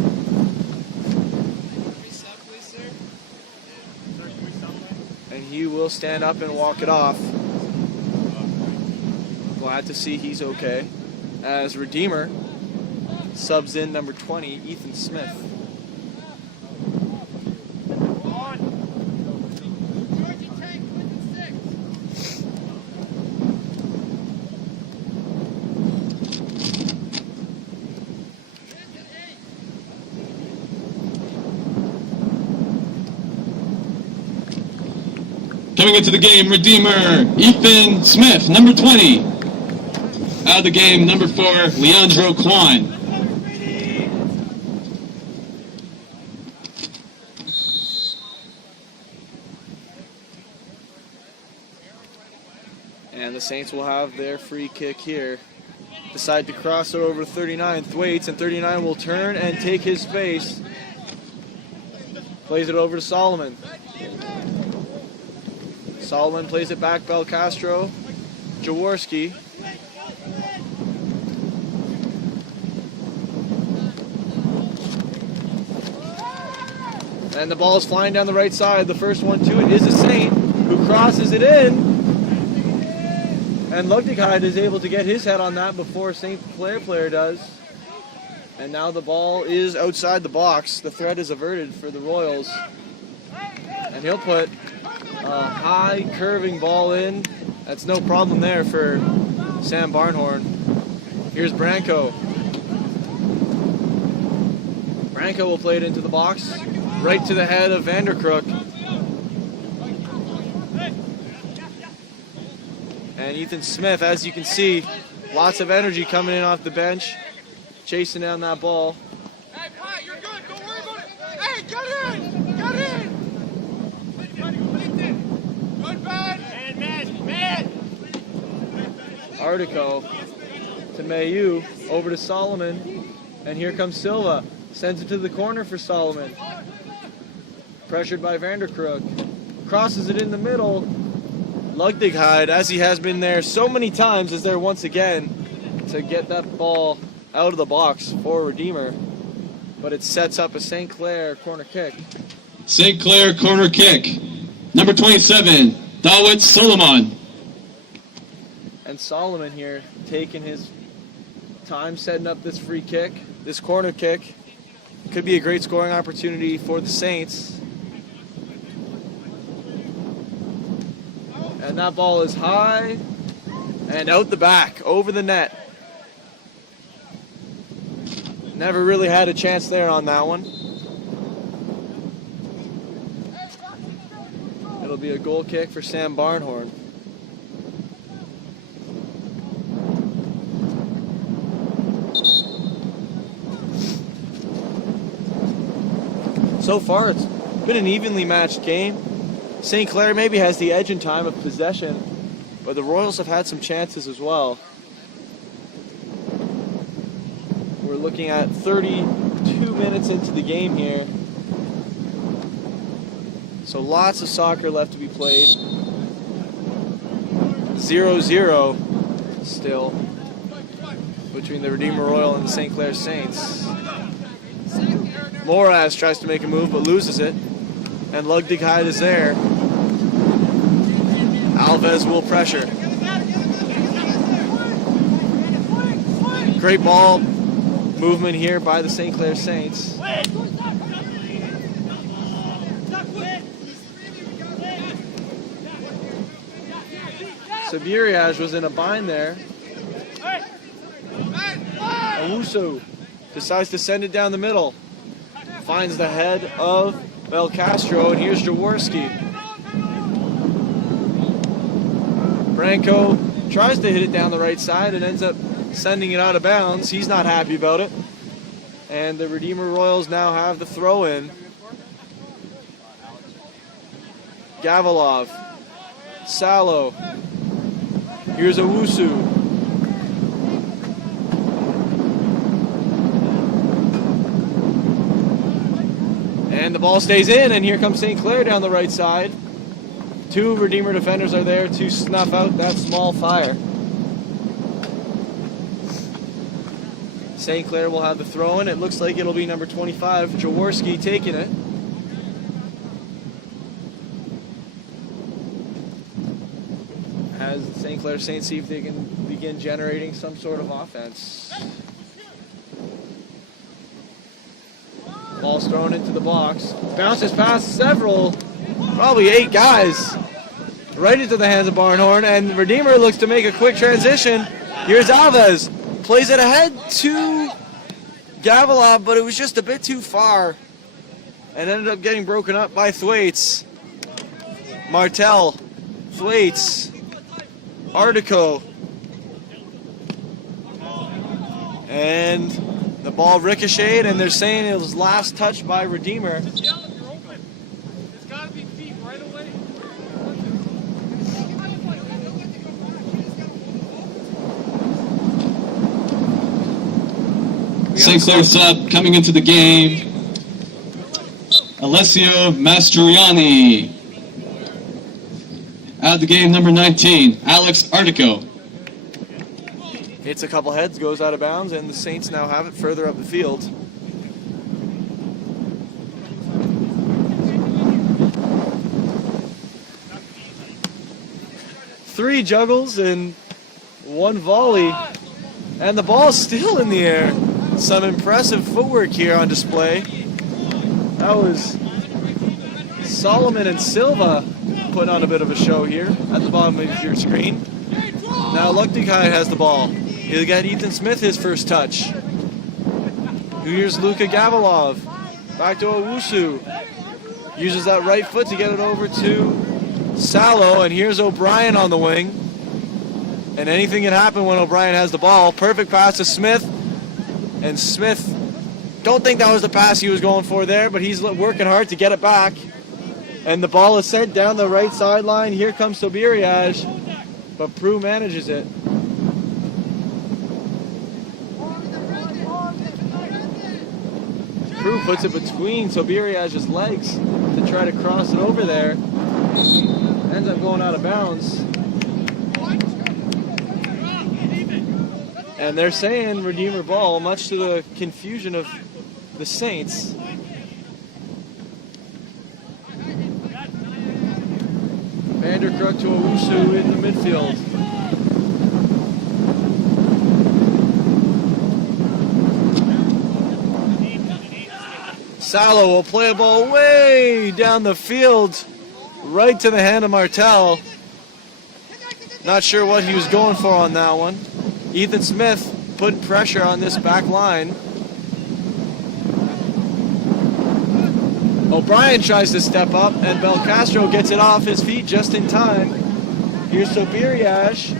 And he will stand up and walk it off. Glad to see he's okay. As Redeemer subs in number 20, Ethan Smith. Coming into the game, Redeemer, Ethan Smith, number 20. Out of the game, number 4, Leandro Kwan. And the Saints will have their free kick here. Decide to cross it over to 39, Thwaites, and 39 will turn and take his space. Plays it over to Solomon. Solomon plays it back, Belcastro. Jaworski. And the ball is flying down the right side. The first one to it is a Saint, who crosses it in. And Lugdikheid is able to get his head on that before St.Clair player does. And now the ball is outside the box. The threat is averted for the Royals. And he'll put a high curving ball in. That's no problem there for Sam Barnhorn. Here's Branco. Branco will play it into the box. Right to the head of Vanderkrook. And Ethan Smith, as you can see, lots of energy coming in off the bench, chasing down that ball. Hey, Pat, you're good. Don't worry about it. Hey, get in! Get in! Good, bad. Man. Artico to Mayu, over to Solomon, and here comes Silva. Sends it to the corner for Solomon. Pressured by Vanderkrook. Crosses it in the middle. Lugdikheid, as he has been there so many times, is there once again to get that ball out of the box for Redeemer. But it sets up a St.Clair corner kick. St.Clair corner kick. Number 27, Dawit Solomon. And Solomon here taking his time setting up this free kick, this corner kick. Could be a great scoring opportunity for the Saints. And that ball is high and out the back, over the net. Never really had a chance there on that one. It'll be a goal kick for Sam Barnhorn. So far, it's been an evenly matched game. St.Clair maybe has the edge in time of possession, but the Royals have had some chances as well. We're looking at 32 minutes into the game here. So lots of soccer left to be played. 0-0 still between the Redeemer Royal and the St.Clair Saints. Moraz tries to make a move but loses it. And Lugdikheid is there. Alves will pressure. Great ball movement here by the St.Clair Saints. Sabiriaj was in a bind there. Owusu decides to send it down the middle. Finds the head of Belcastro, and here's Jaworski. Branco tries to hit it down the right side and ends up sending it out of bounds. He's not happy about it. And the Redeemer Royals now have the throw-in. Gavilov. Salo. Here's Owusu. And the ball stays in, and here comes St.Clair down the right side. Two Redeemer defenders are there to snuff out that small fire. St.Clair will have the throw-in. It looks like it'll be number 25, Jaworski, taking it. As St.Clair Saints see if they can begin generating some sort of offense. Ball's thrown into the box. Bounces past several, probably 8 guys, right into the hands of Barnhorn, and Redeemer looks to make a quick transition. Here's Alves. Plays it ahead to Gavilov, but it was just a bit too far and ended up getting broken up by Thwaites. Martel, Thwaites, Artico, and the ball ricocheted, and they're saying it was last touched by Redeemer. Just yell if you're open. It's got to be feet right away. St. Clair sub coming into the game, Alessio Mastroianni. Out of the game, number 19, Alex Artico. Hits a couple heads, goes out of bounds, and the Saints now have it further up the field. Three juggles and one volley, and the ball's still in the air. Some impressive footwork here on display. That was Solomon and Silva putting on a bit of a show here at the bottom of your screen. Now Luktikai has the ball. He'll get Ethan Smith his first touch. Here's Luka Gavilov. Back to Owusu. Uses that right foot to get it over to Salo, and here's O'Brien on the wing. And anything can happen when O'Brien has the ball. Perfect pass to Smith. And Smith, don't think that was the pass he was going for there, but he's working hard to get it back. And the ball is sent down the right sideline. Here comes Sobiriaj, but Prue manages it. Prue puts it between Sobiriaj's legs to try to cross it over there. Ends up going out of bounds. And they're saying Redeemer ball, much to the confusion of the Saints. Vanderkruk to Owusu in the midfield. Salo will play a ball way down the field, right to the hand of Martel. Not sure what he was going for on that one. Ethan Smith putting pressure on this back line. O'Brien tries to step up, and Belcastro gets it off his feet just in time. Here's Sobiriaj.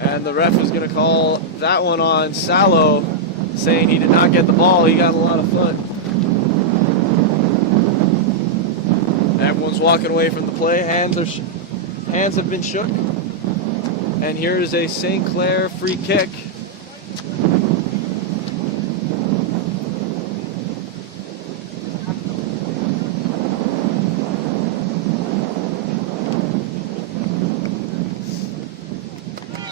And the ref is going to call that one on Salo, saying he did not get the ball. He got a lot of foot. Everyone's walking away from the play. Hands have been shook. And here is a St. Clair free kick.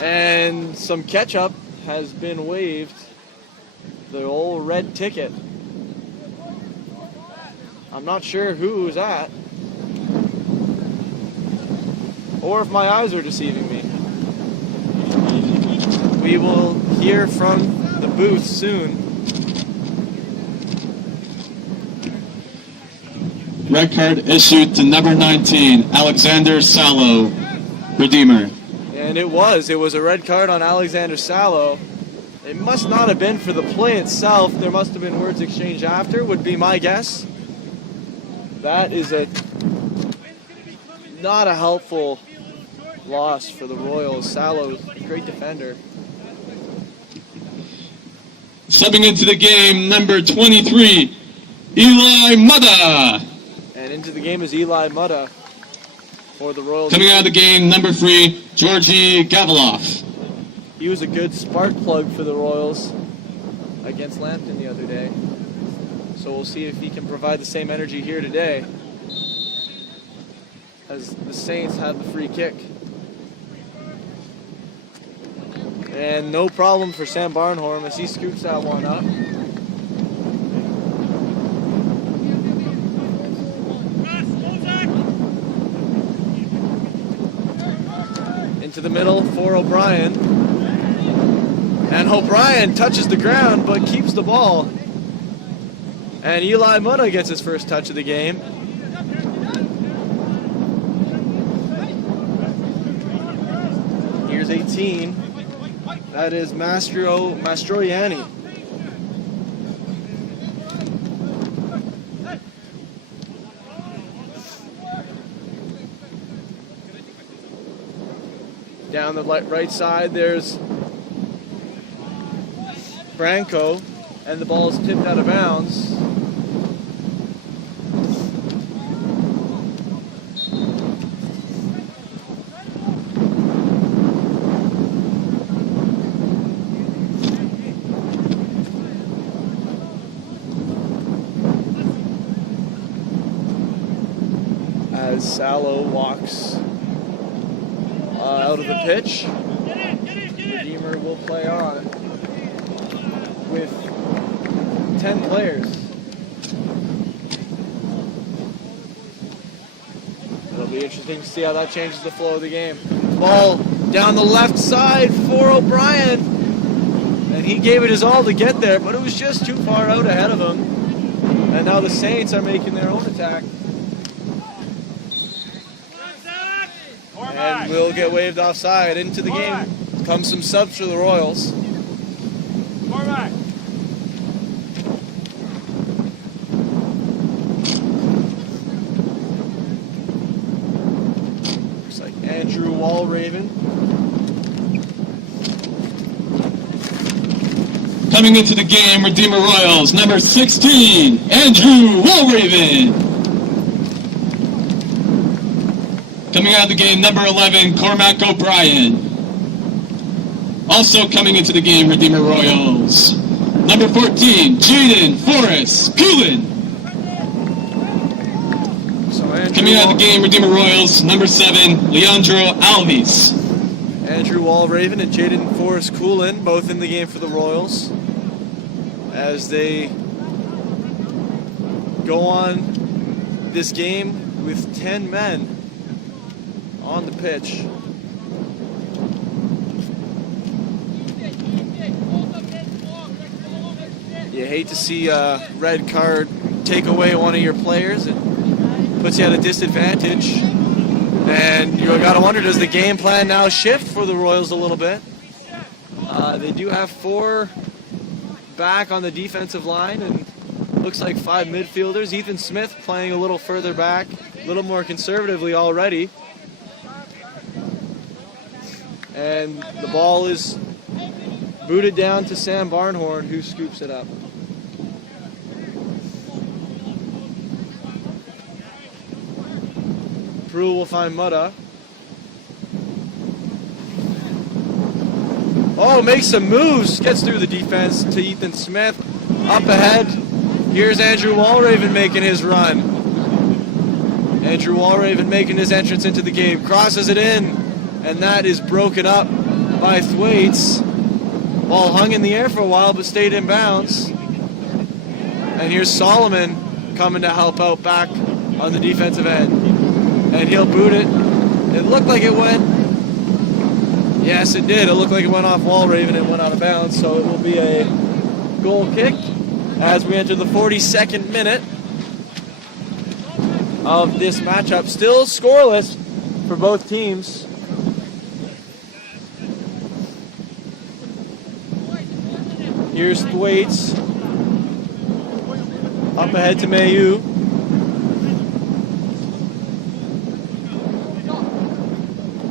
And some ketchup has been waved. The old red ticket. I'm not sure who's at, or if my eyes are deceiving me. We will hear from the booth soon. Red card issued to number 19, Alexander Salo, Redeemer. And it was a red card on Alexander Salo. It must not have been for the play itself. There must have been words exchanged after, would be my guess. That is not a helpful loss for the Royals. Salo, a great defender. Subbing into the game, number 23, Eli Mutta. And into the game is Eli Mutta for the Royals. Coming out of the game, number 3, Georgi Gavilov. He was a good spark plug for the Royals against Lambton the other day. So we'll see if he can provide the same energy here today, as the Saints have the free kick. And no problem for Sam Barnhorn as he scoops that one up. Into the middle for O'Brien. And O'Brien touches the ground but keeps the ball. And Eli Mutta gets his first touch of the game. Here's 18. That is Mastroianni. Down the right side, there's Branco, and the ball is tipped out of bounds. as Sallow walks out of the pitch. Redeemer will play on with 10 players. It'll be interesting to see how that changes the flow of the game. Ball down the left side for O'Brien. And he gave it his all to get there, but it was just too far out ahead of him. And now the Saints are making their own attack. And will get waved offside. Into the game comes some subs for the Royals. Looks like Andrew Walraven. Coming into the game, Redeemer Royals, number 16, Andrew Walraven. Coming out of the game, number 11, Cormac O'Brien. Also coming into the game, Redeemer Royals, number 14, Jaden Forrest Coolin. Coming out of the game, Redeemer Royals, number 7, Leandro Alves. Andrew Walraven and Jaden Forrest Coolin, both in the game for the Royals, as they go on this game with 10 men on the pitch. You hate to see a red card take away one of your players. It puts you at a disadvantage. And you got to wonder, does the game plan now shift for the Royals a little bit? They do have 4 back on the defensive line, and looks like 5 midfielders. Ethan Smith playing a little further back, a little more conservatively already. And the ball is booted down to Sam Barnhorn, who scoops it up. Prue will find Mutta. Oh, makes some moves. Gets through the defense to Ethan Smith. Up ahead. Here's Andrew Walraven making his run. Andrew Walraven making his entrance into the game. Crosses it in. And that is broken up by Thwaites. Ball hung in the air for a while, but stayed in bounds. And here's Solomon coming to help out back on the defensive end. And he'll boot it. It looked like it went. Yes, it did. It looked like it went off Walraven and went out of bounds. So it will be a goal kick as we enter the 42nd minute of this matchup. Still scoreless for both teams. Here's Thwaites. Up ahead to Mayu.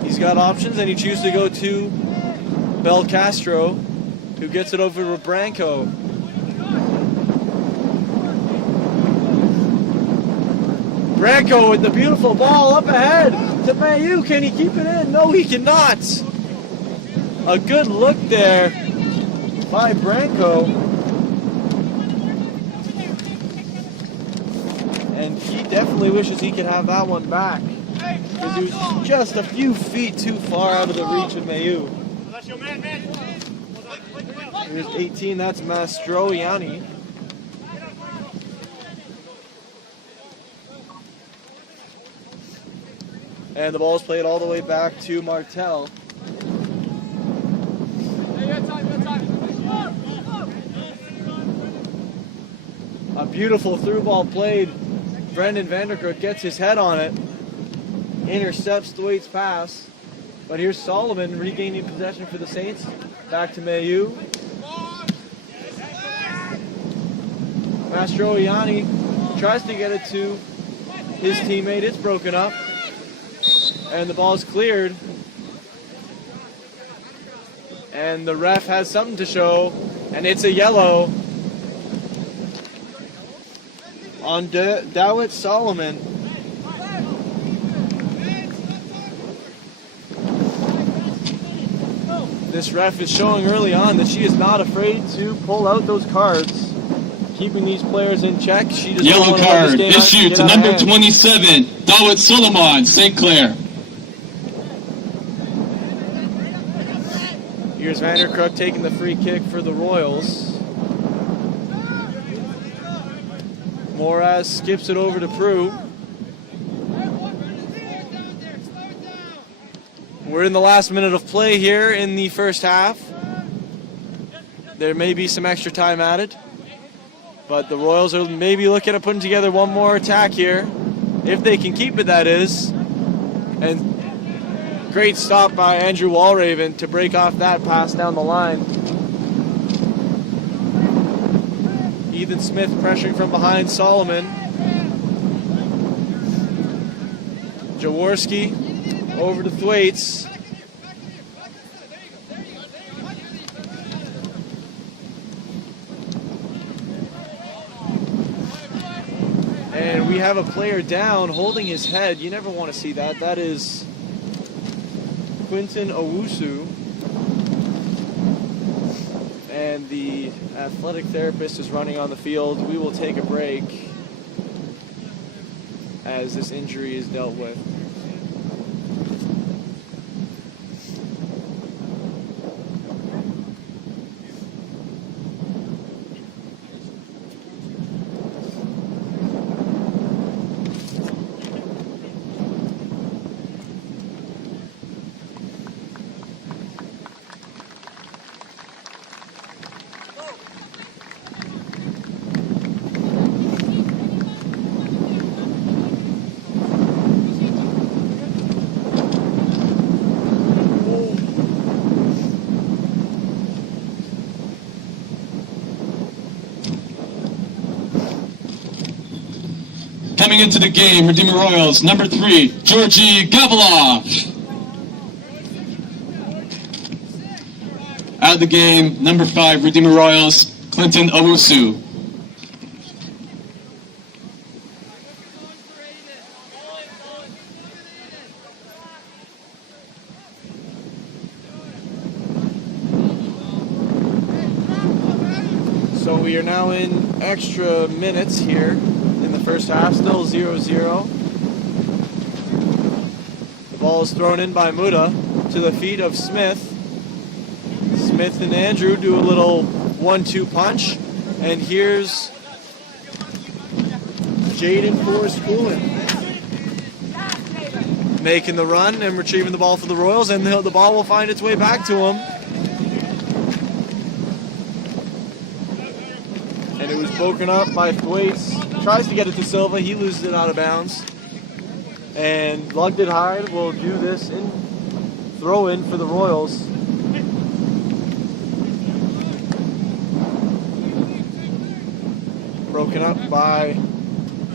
He's got options, and he chooses to go to Belcastro, who gets it over to Branco. Branco with the beautiful ball up ahead to Mayu. Can he keep it in? No, he cannot. A good look there by Branco. And he definitely wishes he could have that one back, because he was just a few feet too far out of the reach of Mayu. Here's 18, that's Mastroianni. And the ball's played all the way back to Martel. A beautiful through ball played. Brendan Vanderkirk gets his head on it. Intercepts Thwaites' pass. But here's Solomon regaining possession for the Saints. Back to Mayu. Mastroianni tries to get it to his teammate. It's broken up. And the ball's cleared. And the ref has something to show. And it's a yellow on Dawit Solomon. This ref is showing early on that she is not afraid to pull out those cards. keeping these players in check. She just Yellow card issued to number 27, Dawit Solomon, St. Clair. Here's Vanderkrook taking the free kick for the Royals. Moraz skips it over to Prue. We're in the last minute of play here in the first half. There may be some extra time added, but the Royals are maybe looking at putting together one more attack here, if they can keep it, that is. And great stop by Andrew Walraven to break off that pass down the line. Ethan Smith pressuring from behind Solomon. Jaworski over to Thwaites. And we have a player down holding his head. You never want to see that. That is Quinton Owusu. And the athletic therapist is running on the field. We will take a break as this injury is dealt with. Coming into the game, Redeemer Royals, number 3, Georgi Gavilov. Out of the game, number 5, Redeemer Royals, Clinton Owusu. So we are now in extra minutes here in the first half, still 0-0. The ball is thrown in by Muda to the feet of Smith. Smith and Andrew do a little 1-2 punch, and here's Jaden Forrest Coolin making the run and retrieving the ball for the Royals, and the ball will find its way back to him. And it was broken up by Thwaites. Tries to get it to Silva. He loses it out of bounds. And Lugden Hyde will do this throw in for the Royals. Broken up by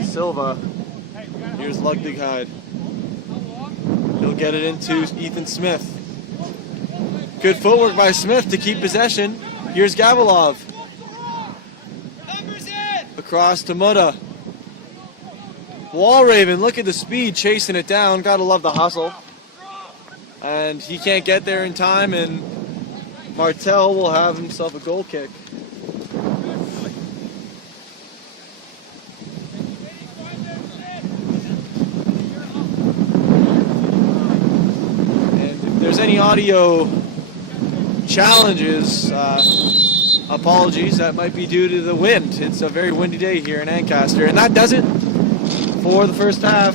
Silva. Here's Lugden Hyde. He'll get it into Ethan Smith. Good footwork by Smith to keep possession. Here's Gavilov. Across to Muda. Walraven, look at the speed, chasing it down. Gotta love the hustle. And he can't get there in time, and Martel will have himself a goal kick. And if there's any audio challenges, apologies, that might be due to the wind. It's a very windy day here in Ancaster. And that does it for the first half.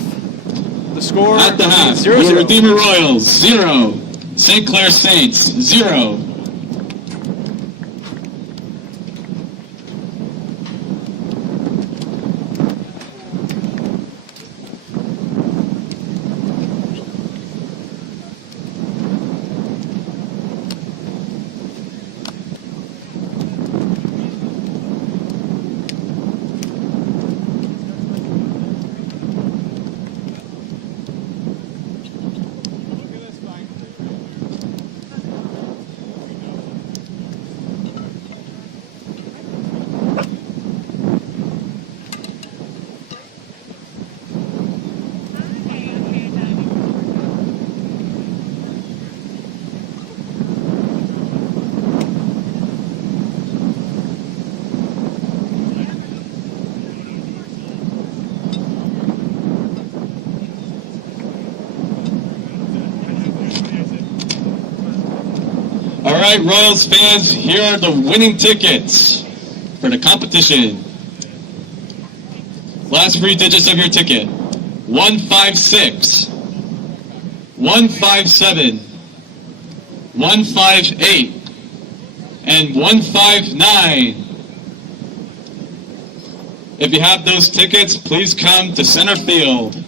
The score at the half, 0-0. the Redeemer Royals 0, St. Clair Saints 0. right, Royals fans, here are the winning tickets for the competition. Last 3 digits of your ticket: 156, 157, 158, and 159. If you have those tickets, please come to center field.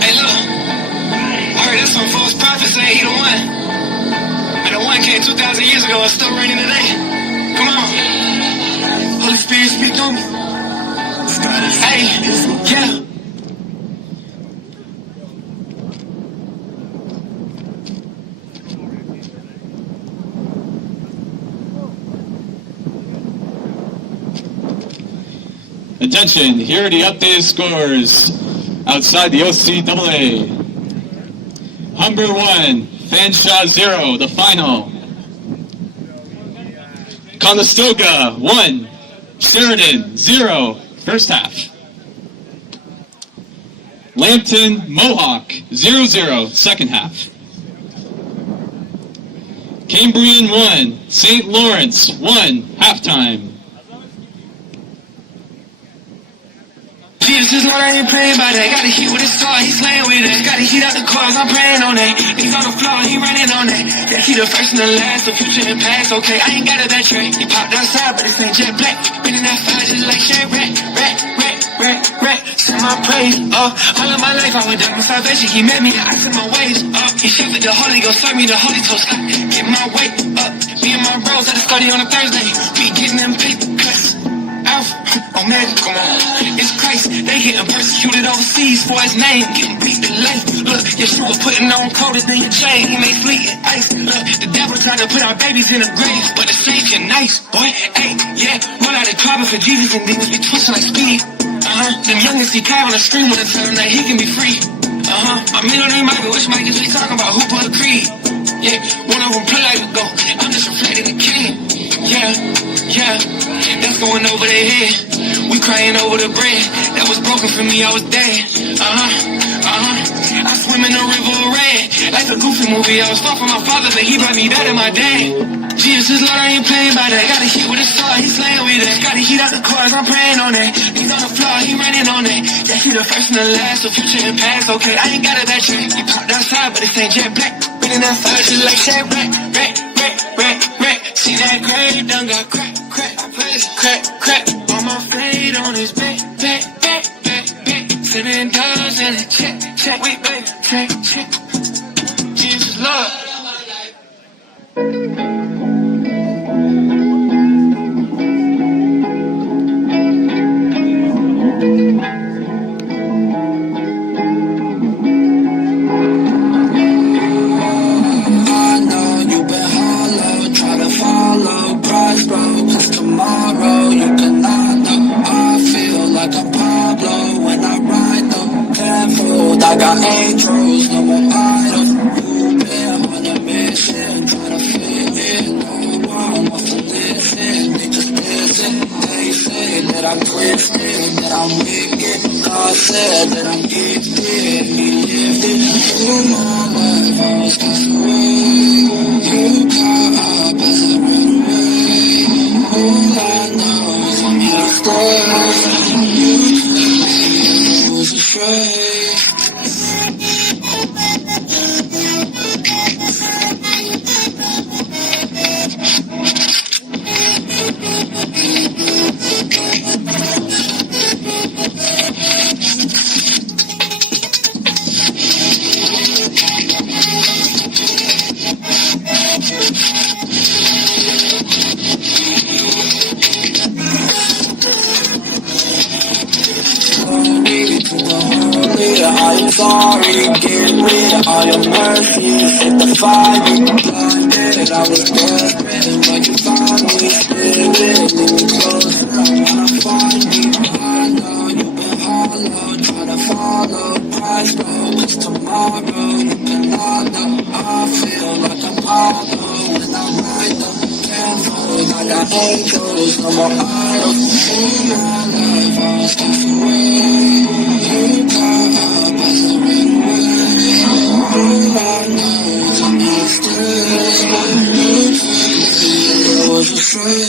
Hey, look. I heard this some false prophet say he the one. But the one came 2,000 years ago and still reigning today. Come on. Holy Spirit, speak to me. Hey, yeah. Attention, here are the updated scores outside the OCAA. Humber 1, Fanshawe 0, the final. Conestoga 1, Sheridan 0, first half. Lambton Mohawk 0-0, second half. Cambrian 1, St. Lawrence 1, halftime. Jesus is Lord, I ain't praying about that. Gotta heat with his sword, he's laying with it. Gotta heat out the cars, I'm praying on that. He's on the floor, he running on that. Yeah, he the first and the last, the future and past. Okay, I ain't got a bad track. He popped outside, but this ain't jet black. Been in that fire just like Shay Rat. Send my praise, all of my life I went down my salvation. He met me and I took my ways up. He shot with the Holy Ghost, served me the Holy Toast. Get my weight up. Me and my bros at the study on a Thursday. We getting them paper cuts. Alpha, Omega, come on. It's Christ, they getting persecuted overseas for his name. Getting beat to life. Look, Yeshua putting on colder than your chain. He made fleet and ice. Look, the devil trying to put our babies in the grave. But the Savior nice, boy. Hey, yeah. Roll out the carpet for Jesus and demons be twisting like speed. Them youngins he cry on the stream when I tell him that he can be free. My middle name Michael, which Mike is we talking about? Who put a creed? Yeah, one of them play like a goat. I'm just reflecting the king. Yeah, yeah, that's going over their head. We crying over the bread that was broken for me. I was dead. I swim in a river of red, like a goofy movie. I was far from my father, but he brought me back to my dad. Jesus, Lord, I ain't playing by that. Got a hit with a star, he slaying with that. Got to heat out the cars, I'm praying on that. He's on the floor, he running on that. Yeah, he the first and the last, so future and past, okay. I ain't got a bad track. He popped outside, but it ain't jet black. Been outside just like Shaq, rack. See that grave done got crack. On my fade on his back. $7 in a check. Wait, check. Jesus, Lord. Tomorrow you cannot know. I feel like a Pablo when I ride though. Careful, I got angels, no more idols. You been on a mission, trying to fit in. No one wants to listen, they just listen. They say that I'm twisted, that I'm wicked. God said that I'm gifted, He lived it. Through my life I was cast away. You got up as I ran away. All I know is I'm here to stay. You told me I was afraid. I am sorry, get rid of all your mercy, sanctify me, blinded, I was desperate, but you found me, spirit, leave me closer, I wanna find me, I know you've been hollow, try to follow, price low, 'cause tomorrow you cannot know, I feel like I'm hollow, when I ride the careful, I got angels, no more idols, in my life I was cast away, you got up as I ran away, all I know is I'm here to stay, you told me I was afraid.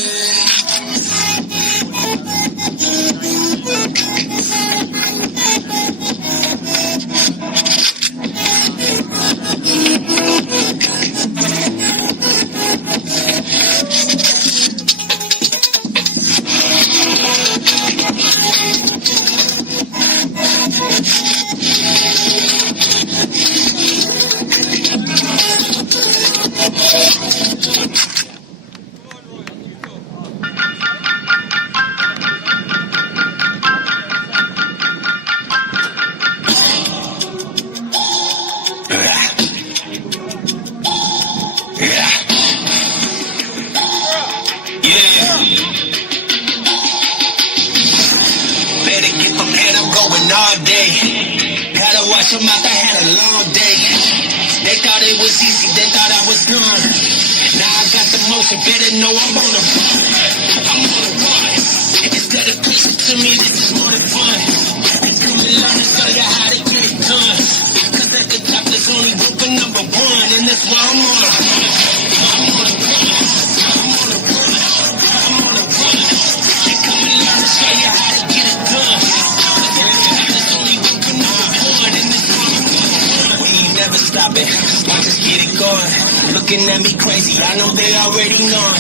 Looking at me crazy, I know they already know.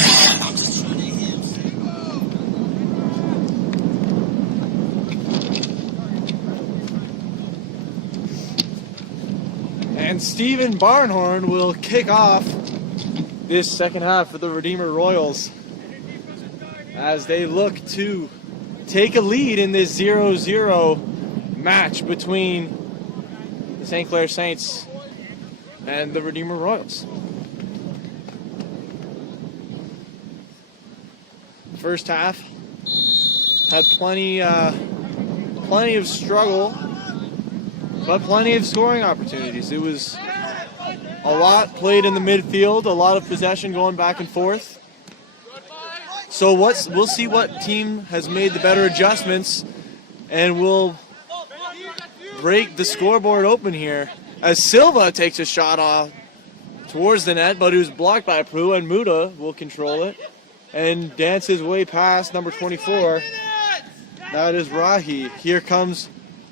And Steven Barnhorn will kick off this second half for the Redeemer Royals as they look to take a lead in this 0-0 match between the St. Clair Saints and the Redeemer Royals. First half had plenty of struggle, but plenty of scoring opportunities. It was A lot played in the midfield, a lot of possession going back and forth. So we'll see what team has made the better adjustments, and we'll break the scoreboard open here as Silva takes a shot off towards the net, but it was blocked by Prue, and Muda will control it and dance his way past number 24. That is Rahi. Here comes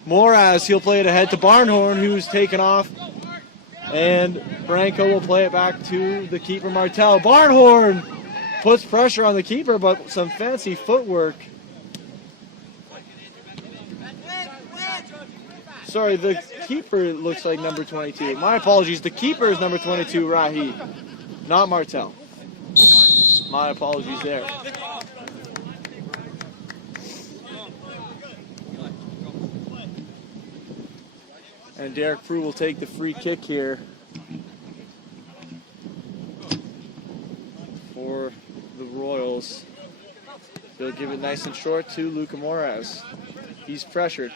Moraz. He'll play it ahead to Barnhorn, who's taken off. And Branco will play it back to the keeper, Martel. Barnhorn puts pressure on the keeper, but some fancy footwork. Sorry, the keeper looks like number 22. My apologies. The keeper is number 22, Rahi, not Martel. My apologies there. And Derek Prue will take the free kick here for the Royals. They'll give it nice and short to Luca Moraz. He's pressured.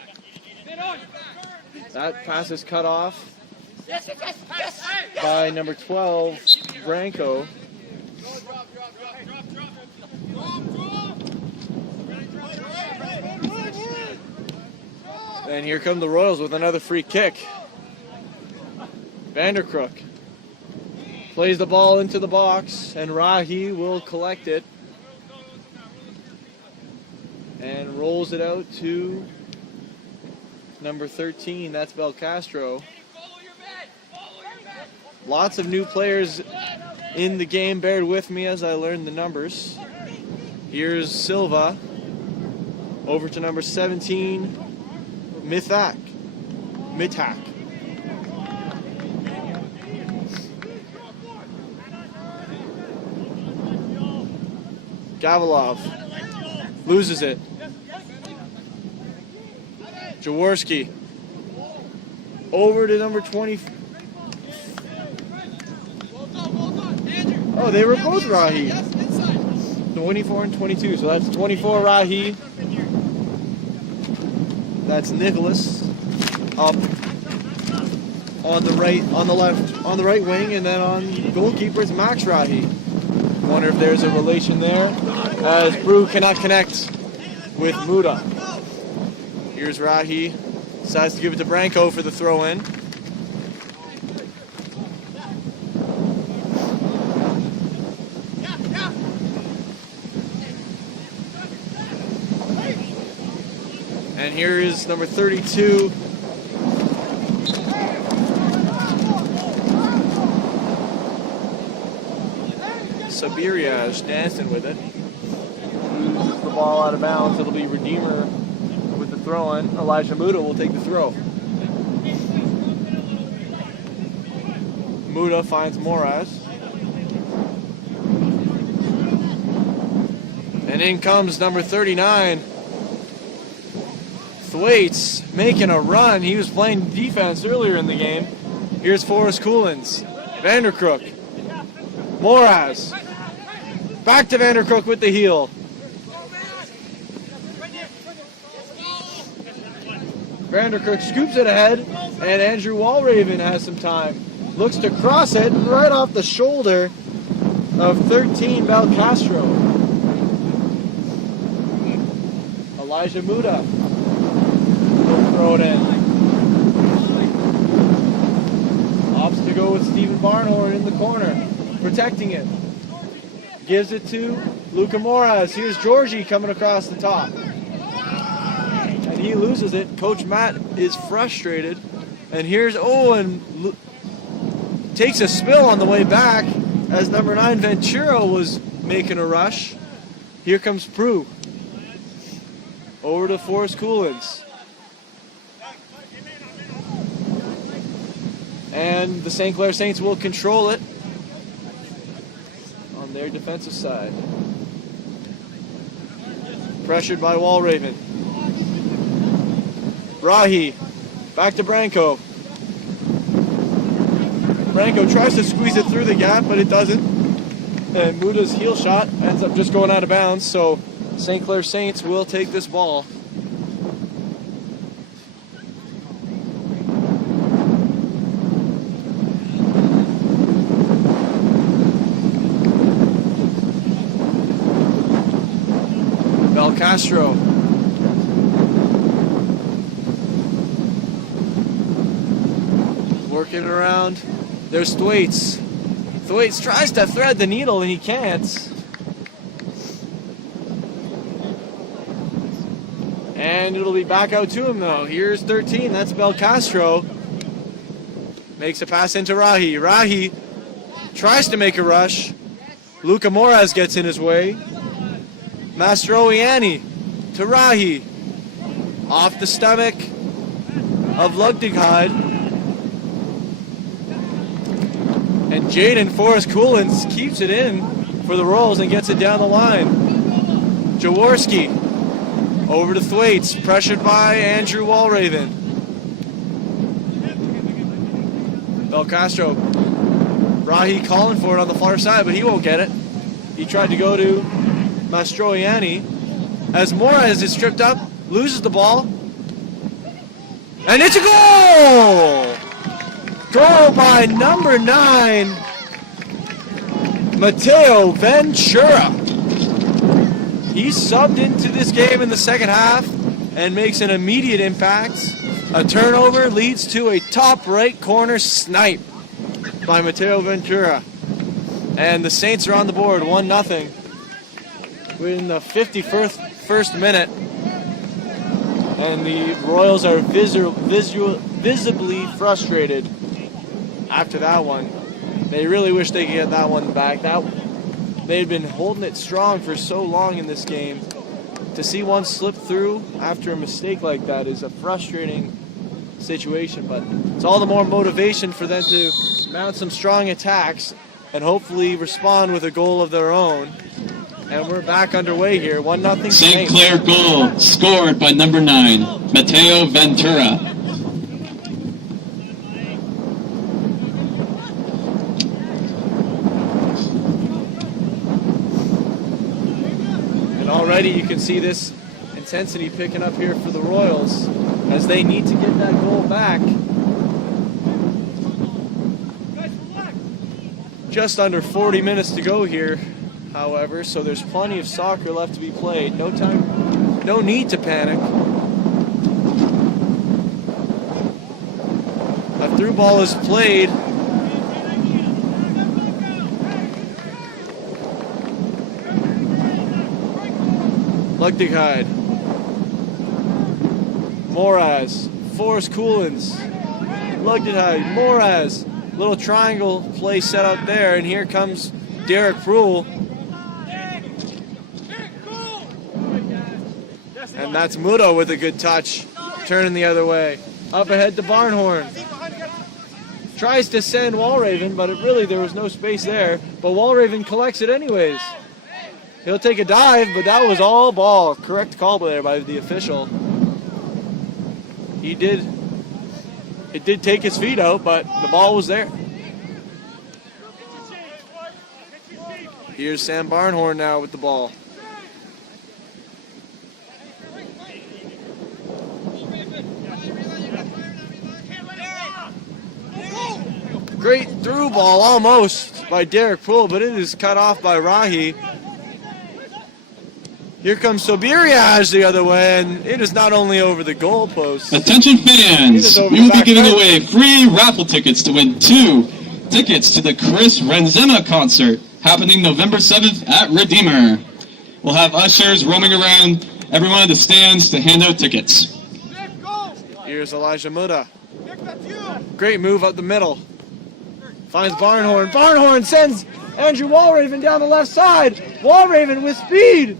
That pass is cut off by number 12, Branco. And here come the Royals with another free kick. Vanderkrook plays the ball into the box, and Rahi will collect it and rolls it out to number 13. That's Belcastro. Lots of new players in the game. Bear with me as I learn the numbers. Here's Silva over to number 17. Mithak. Gavilov loses it. Jaworski over to number 20. Oh, they were both Rahi. 24 and 22, so that's 24 Rahi. That's Nicholas up on the right, on the left, on the right wing, and then on goalkeeper it's Max Rahi. Wonder if there's a relation there, as Prue cannot connect with Muda. Here's Rahi, decides to give it to Branco for the throw-in. And here is number 32. Sabiriaj dancing with it. Moves the ball out of bounds. It'll be Redeemer with the throw-in. Elijah Muda will take the throw. Muda finds Moraz. And in comes number 39. Thwaites making a run. He was playing defense earlier in the game. Here's Forrest Coolins. Vanderkrook. Moraz. Back to Vanderkrook with the heel. Vanderkrook scoops it ahead, and Andrew Walraven has some time. Looks to cross it right off the shoulder of 13 Belcastro. Elijah Muda. Throw it in. Opts to go with Stephen Barnhorn in the corner, protecting it. Gives it to Luca Moraz. Here's Georgie coming across the top. And he loses it. Coach Matt is frustrated. And here's Owen. Takes a spill on the way back as number 9 Ventura was making a rush. Here comes Prue. Over to Forrest Coolins. And the St. Clair Saints will control it on their defensive side. Pressured by Walraven. Rahi. Back to Branco. Branco tries to squeeze it through the gap, but it doesn't. And Muda's heel shot ends up just going out of bounds, so St. Clair Saints will take this ball. Castro. Working around. There's Thwaites. Thwaites tries to thread the needle and he can't. And it'll be back out to him though. Here's 13, that's Belcastro. Makes a pass into Rahi. Rahi tries to make a rush. Luca Moraz gets in his way. Mastroianni to Rahi. Off the stomach of Lugdighide. And Jaden Forrest Coolins keeps it in for the Royals and gets it down the line. Jaworski over to Thwaites, pressured by Andrew Walraven. Belcastro. Rahi calling for it on the far side, but he won't get it. He tried to go to Mastroianni. As Moraz is stripped up, loses the ball. And it's a goal! Goal by number 9, Mateo Ventura. He subbed into this game in the second half and makes an immediate impact. A turnover leads to a top right corner snipe by Mateo Ventura. And the Saints are on the board, 1-0. We're in the 51st minute. And the Royals are visibly frustrated after that one. They really wish they could get that one back. They'd been holding it strong for so long in this game. To see one slip through after a mistake like that is a frustrating situation, but it's all the more motivation for them to mount some strong attacks and hopefully respond with a goal of their own. And we're back underway here, 1-0 St. Clair goal scored by number 9, Mateo Ventura. And already you can see this intensity picking up here for the Royals as they need to get that goal back. Just under 40 minutes to go here, however, so there's plenty of soccer left to be played. No time, no need to panic. A through ball is played. Lugdighide. Moraz. Forrest Coolins. Lugdighide. Moraz. Little triangle play set up there, and here comes Derek Proul. And that's Muto with a good touch, turning the other way. Up ahead to Barnhorn. Tries to send Walraven, but there was no space there. But Walraven collects it anyways. He'll take a dive, but that was all ball. Correct call there by the official. It did take his feet out, but the ball was there. Here's Sam Barnhorn now with the ball. Great through ball almost by Derek Proul, but it is cut off by Rahi. Here comes Sobiriaj the other way, and it is not only over the goalpost. Attention fans, we will be giving away free raffle tickets to win 2 tickets to the Chris Renzema concert happening November 7th at Redeemer. We'll have ushers roaming around every one of the stands to hand out tickets. Here's Elijah Muda. Great move up the middle. Finds Barnhorn. Barnhorn sends Andrew Walraven down the left side. Walraven with speed.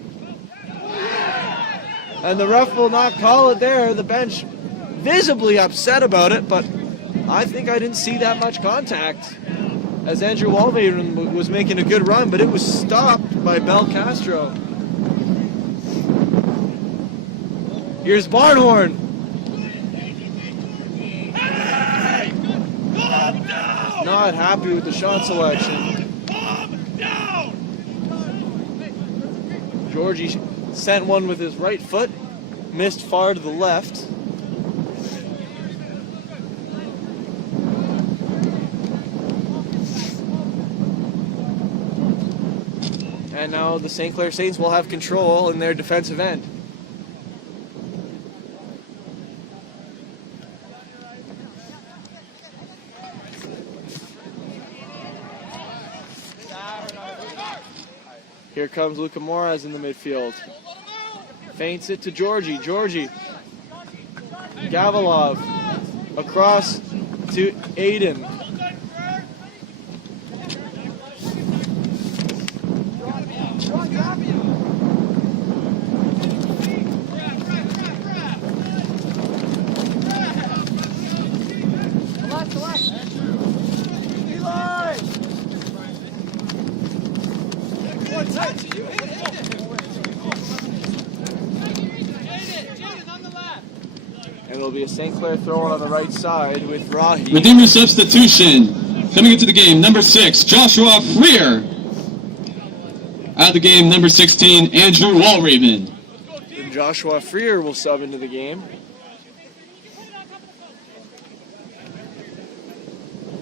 And the ref will not call it there. The bench visibly upset about it, but I think I didn't see that much contact as Andrew Walraven was making a good run, but it was stopped by Belcastro. Here's Barnhorn. Not happy with the shot selection. Georgie sent one with his right foot, missed far to the left. And now the St. Clair Saints will have control in their defensive end. Here comes Luca Moraz in the midfield. Feints it to Georgie. Georgie. Gavilov. Across to Aiden. And it'll be a St. Clair throw on the right side with Rahi. Redeemer substitution. Coming into the game, number 6, Joshua Freer. Out of the game, number 16, Andrew Walraven. And Joshua Freer will sub into the game.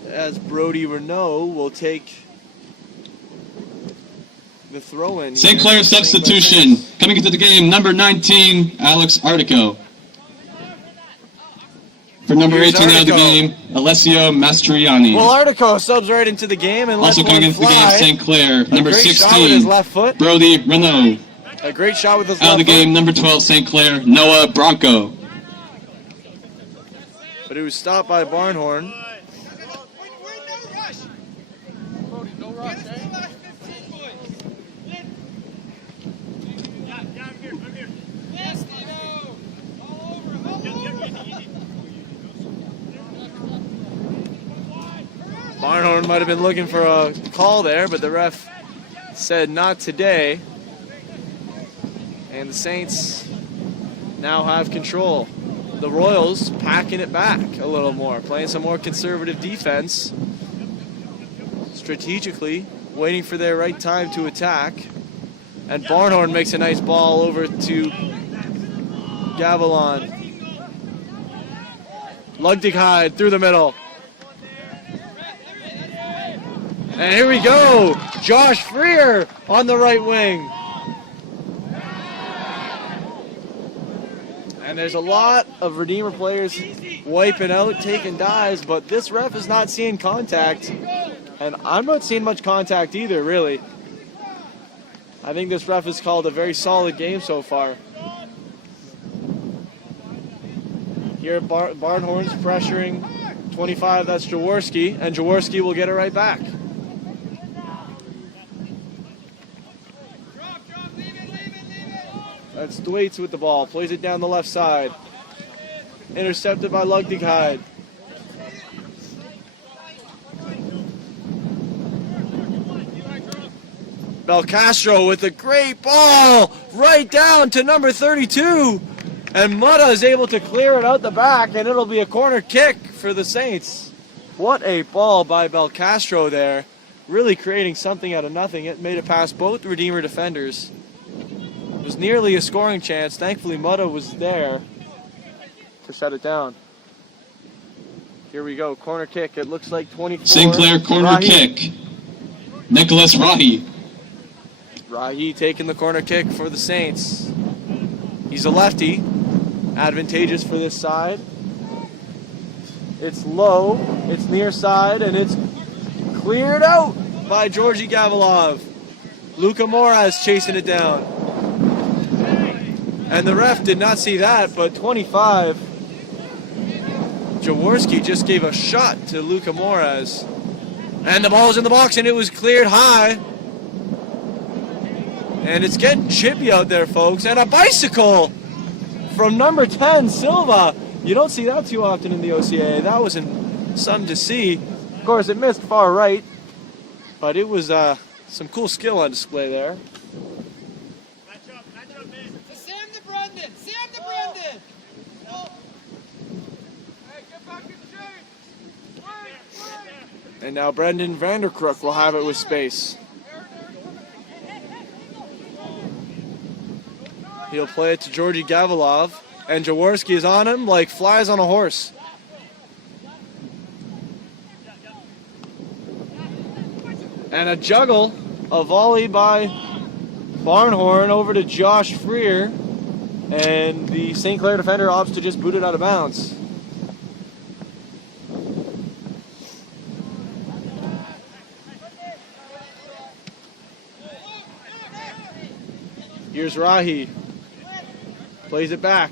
As Brody Renault will take the throw-in. St. Clair substitution. Coming into the game, number 19, Alex Artico. For number Here's 18 out of the Artico. game, Alessio Mastriani. Well, Artico subs right into the game and lets Also coming one into the game, fly. St. Clair, number Great shot with his 16, left foot. Brody Renault. A great shot with his Out of left the game, foot. number 12, St. Clair, Noah Bronco. But it was stopped by Barnhorn. Barnhorn might have been looking for a call there, but the ref said not today. And the Saints now have control. The Royals packing it back a little more, playing some more conservative defense. Strategically, waiting for their right time to attack. And Barnhorn makes a nice ball over to Gavilan. Lugdighide through the middle. And here we go, Josh Freer on the right wing. And there's a lot of Redeemer players wiping out, taking dives, but this ref is not seeing contact. And I'm not seeing much contact either, really. I think this ref has called a very solid game so far. Here Barnhorn's pressuring 25, that's Jaworski, and Jaworski will get it right back. That's Thwaites with the ball, plays it down the left side. Intercepted by Lugdighide. Belcastro with a great ball right down to number 32. And Mutta is able to clear it out the back, and it'll be a corner kick for the Saints. What a ball by Belcastro there. Really creating something out of nothing. It made it past both Redeemer defenders. It was nearly a scoring chance. Thankfully, Mutta was there to shut it down. Here we go, corner kick. It looks like 24. St. Clair corner Rahi. kick. Nicholas Rahi. Rahi taking the corner kick for the Saints. He's a lefty. Advantageous for this side. It's low, it's near side, and it's cleared out by Georgie Gavilov. Luca Moraz chasing it down. And the ref did not see that, but 25. Jaworski just gave a shot to Luca Moraz. And the ball's in the box, and it was cleared high. And it's getting chippy out there, folks. And a bicycle from number 10, Silva. You don't see that too often in the OCAA. That was something to see. Of course, it missed far right, but it was some cool skill on display there. Sam to Brendan! Sam to Brendan! Hey, get back in shape! Wait! And now Brendan Vanderkrook will have it with space. He'll play it to Georgie Gavilov, and Jaworski is on him like flies on a horse. And a juggle, a volley by Barnhorn over to Josh Freer, and the St. Clair defender opts to just boot it out of bounds. Here's Rahi. Plays it back.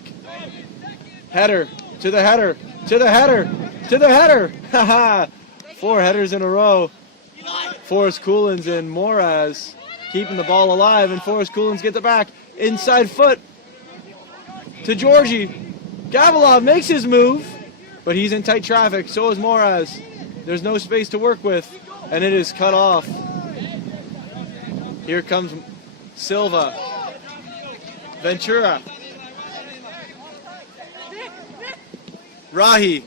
Header. To the header. To the header. To the header. Haha. 4 headers in a row. Forrest Coolins and Moraz keeping the ball alive, and Forrest Coolins gets it back. Inside foot to Georgie. Gavilov makes his move, but he's in tight traffic. So is Moraz. There's no space to work with, and it is cut off. Here comes Silva. Ventura. Rahi.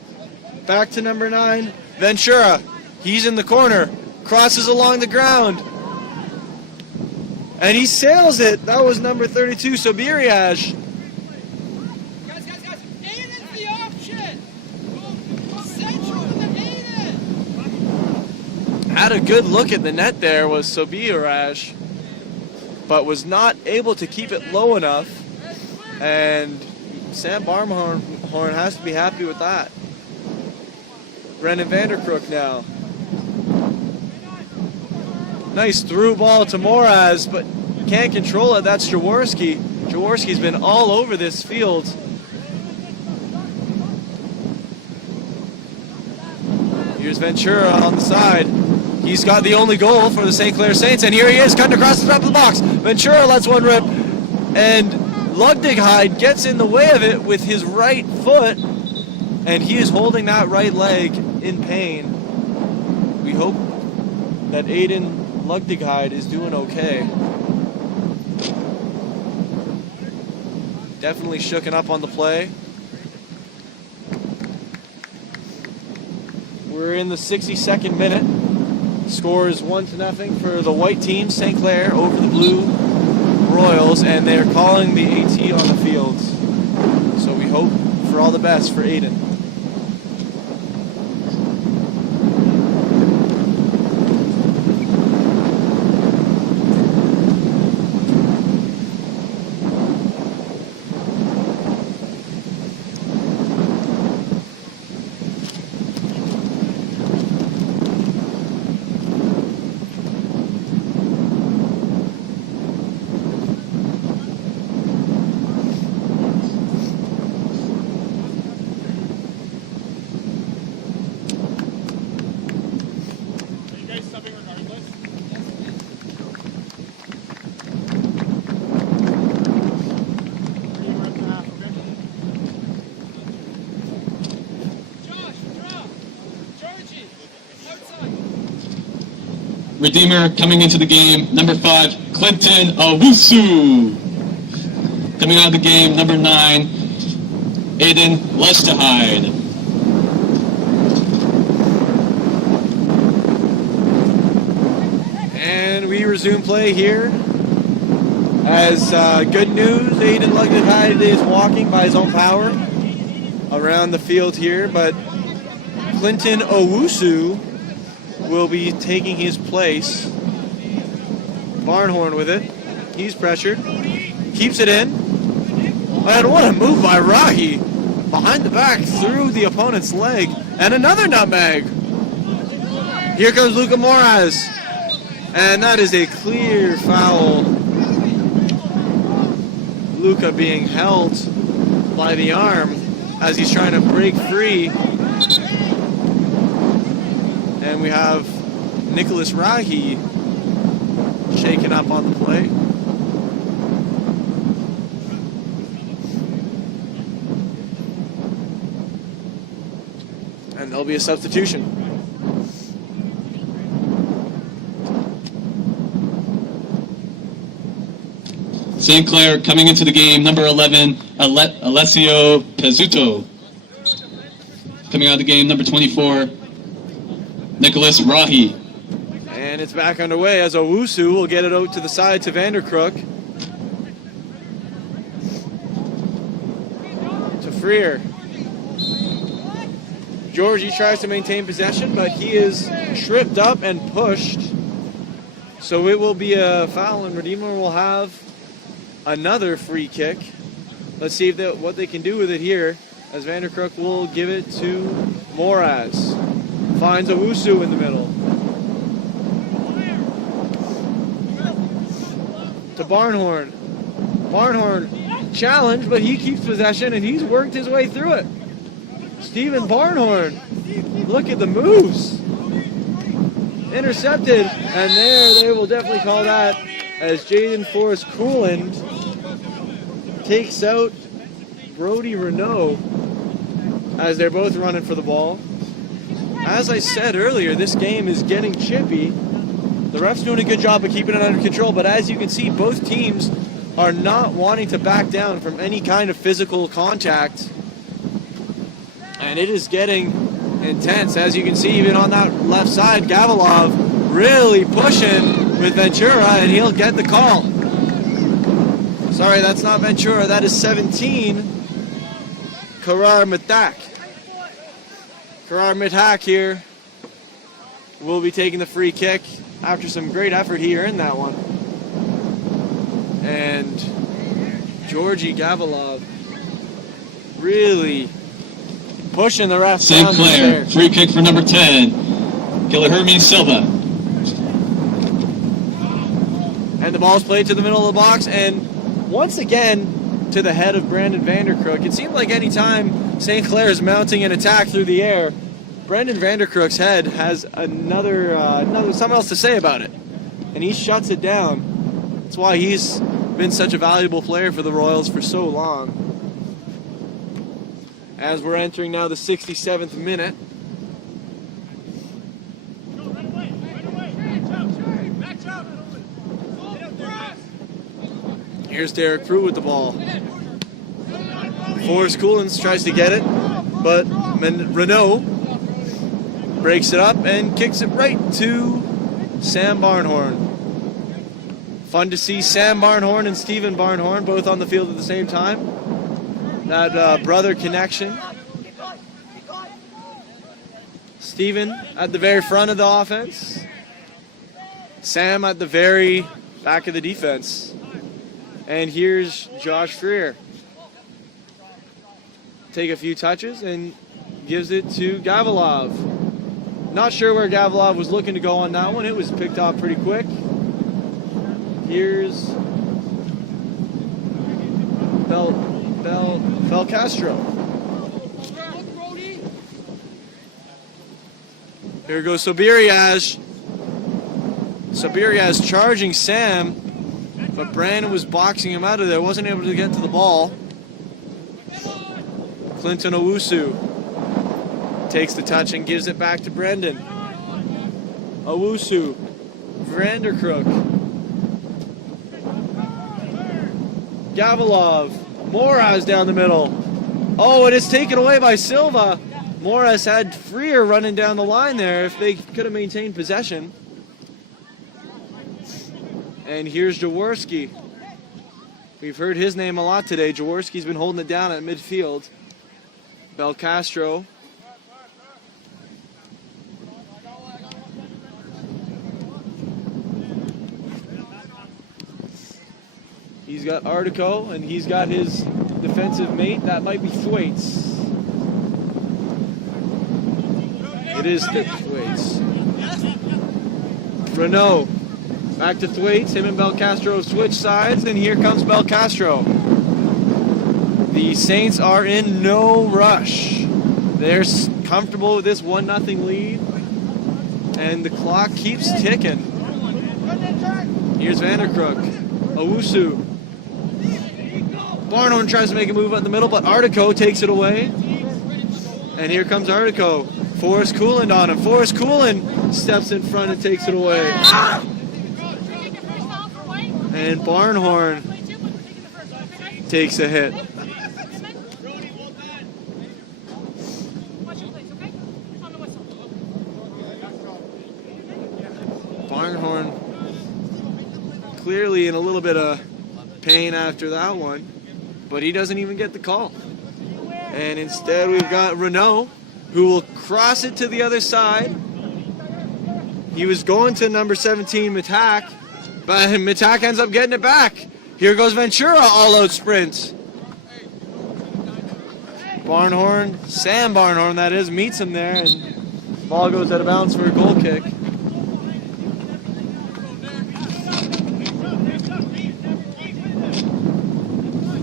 Back to number 9. Ventura. He's in the corner. Crosses along the ground. And he sails it. That was number 32, Sobiriaj. Guys. Aiden's the option. Central to Aiden. Had a good look at the net there was Sobiriaj, but was not able to keep it low enough. And Sam Barnhorn has to be happy with that. Brendan Vanderkrook now. Nice through ball to Moraz, but can't control it. That's Jaworski. Jaworski's been all over this field. Here's Ventura on the side. He's got the only goal for the St. Clair Saints, and here he is, cutting across the top of the box. Ventura lets one rip, and Lugdighide gets in the way of it with his right foot, and he is holding that right leg in pain. We hope that Aiden Lugdighide is doing okay. Definitely shooken up on the play. We're in the 62nd minute. Score is 1-0 for the white team, St. Clair, over the blue Royals, and they're calling the AT on the field. So we hope for all the best for Aiden. Redeemer coming into the game, number 5, Clinton Owusu. Coming out of the game, number 9, Aiden Lugdighide. And we resume play here. As good news, Aiden Lugdighide is walking by his own power around the field here, but Clinton Owusu will be taking his place. Barnhorn with it. He's pressured. Keeps it in. And what a move by Rahi. Behind the back, through the opponent's leg. And another nutmeg. Here comes Luca Moraz. And that is a clear foul. Luca being held by the arm as he's trying to break free. And we have Nicholas Rahi shaken up on the play. And there'll be a substitution. St. Clair coming into the game, number 11, Alessio Pezzuto. Coming out of the game, number 24, Nicholas Rahi. And it's back underway as Owusu will get it out to the side to Vanderkrook. To Freer. Georgie tries to maintain possession, but he is tripped up and pushed. So it will be a foul, and Redeemer will have another free kick. Let's see if what they can do with it here, as Vanderkrook will give it to Moraz. Finds Owusu in the middle. To Barnhorn. Barnhorn challenged, but he keeps possession, and he's worked his way through it. Stephen Barnhorn. Look at the moves. Intercepted, and there they will definitely call that as Jaden Forrest Cooland takes out Brody Renault as they're both running for the ball. As I said earlier, this game is getting chippy. The ref's doing a good job of keeping it under control, but as you can see, both teams are not wanting to back down from any kind of physical contact. And it is getting intense. As you can see, even on that left side, Gavilov really pushing with Ventura, and he'll get the call. Sorry, that's not Ventura. That is 17, Karar Matak. Karar Matak here will be taking the free kick. After some great effort, he earned that one. And Georgi Gavilov really pushing the refs down. St.Clair, free kick for number 10, Guilherme Silva. And the ball's played to the middle of the box, and once again to the head of Brandon Vanderkrook. It seemed like any time St. Clair is mounting an attack through the air, Brandon Vanderkrook's head has another something else to say about it, and he shuts it down. That's why he's been such a valuable player for the Royals for so long. As we're entering now the 67th minute. Here's Derek Prue with the ball. Forrest Coolins tries to get it, but Renault breaks it up and kicks it right to Sam Barnhorn. Fun to see Sam Barnhorn and Stephen Barnhorn both on the field at the same time. That brother connection. Stephen at the very front of the offense. Sam at the very back of the defense. And here's Josh Freer. Take a few touches and gives it to Gavilov. Not sure where Gavilov was looking to go on that one. It was picked off pretty quick. Here's Belcastro. Here goes Sobiriaj. Sobiriaj charging Sam, but Brandon was boxing him out of there. Wasn't able to get to the ball. Clinton Owusu takes the touch and gives it back to Brendan. Owusu. Vanderkrook. Gavilov. Moraz down the middle. Oh, and it's taken away by Silva. Moraz had Freer running down the line there if they could have maintained possession. And here's Jaworski. We've heard his name a lot today. Jaworski's been holding it down at midfield. Belcastro. He's got Artico, and he's got his defensive mate. That might be Thwaites. It is Thwaites. Renault. Back to Thwaites. Him and Belcastro switch sides, and here comes Belcastro. The Saints are in no rush. They're comfortable with this 1-0 lead, and the clock keeps ticking. Here's Vanderkrook. Owusu. Barnhorn tries to make a move up the middle, but Artico takes it away. And here comes Artico. Forrest Cooland on him. Forrest Cooland steps in front and takes it away. And Barnhorn takes a hit. Barnhorn clearly in a little bit of pain after that one, but he doesn't even get the call. And instead we've got Renault, who will cross it to the other side. He was going to number 17, Matak, but Matak ends up getting it back. Here goes Ventura, all-out sprint. Barnhorn, Sam Barnhorn that is, meets him there, and ball goes out of bounds for a goal kick.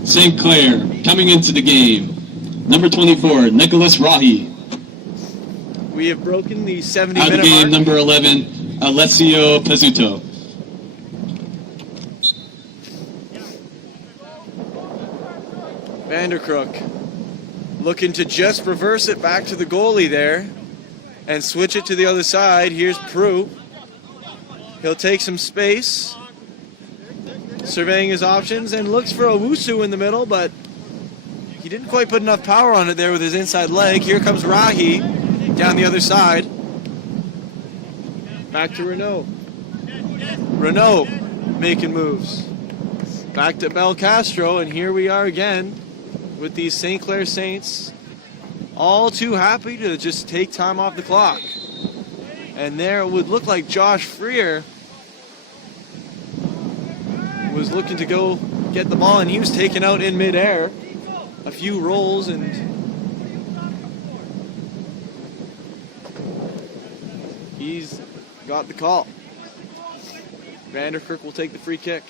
St.Clair coming into the game. Number 24, Nicholas Rahi. We have broken the Out of 70-minute game, mark. number 11, Alessio Pizzuto. Vanderkrook looking to just reverse it back to the goalie there and switch it to the other side. Here's Prue. He'll take some space, surveying his options, and looks for Owusu in the middle, but he didn't quite put enough power on it there with his inside leg. Here comes Rahi down the other side. Back to Renault. Renault making moves. Back to Belcastro, and here we are again with these St. Clair Saints all too happy to just take time off the clock. And there it would look like Josh Freer was looking to go get the ball, and he was taken out in midair. A few rolls, and he's got the call. Vanderkirk will take the free kick.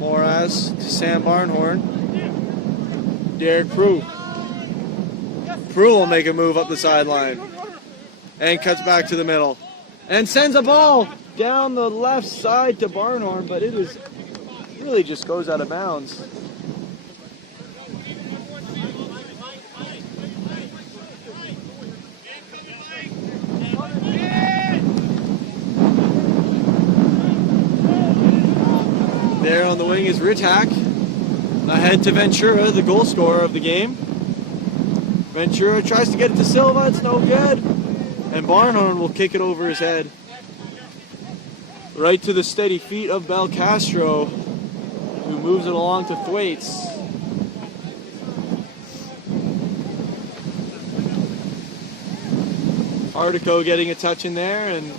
Moraz to Sam Barnhorn. Derek Prue. Prue will make a move up the sideline and cuts back to the middle and sends a ball down the left side to Barnhorn, but it is really just goes out of bounds. There on the wing is Ritak. Ahead to Ventura, the goal scorer of the game. Ventura tries to get it to Silva, it's no good. And Barnhorn will kick it over his head. Right to the steady feet of Belcastro, who moves it along to Thwaites. Artico getting a touch in there, and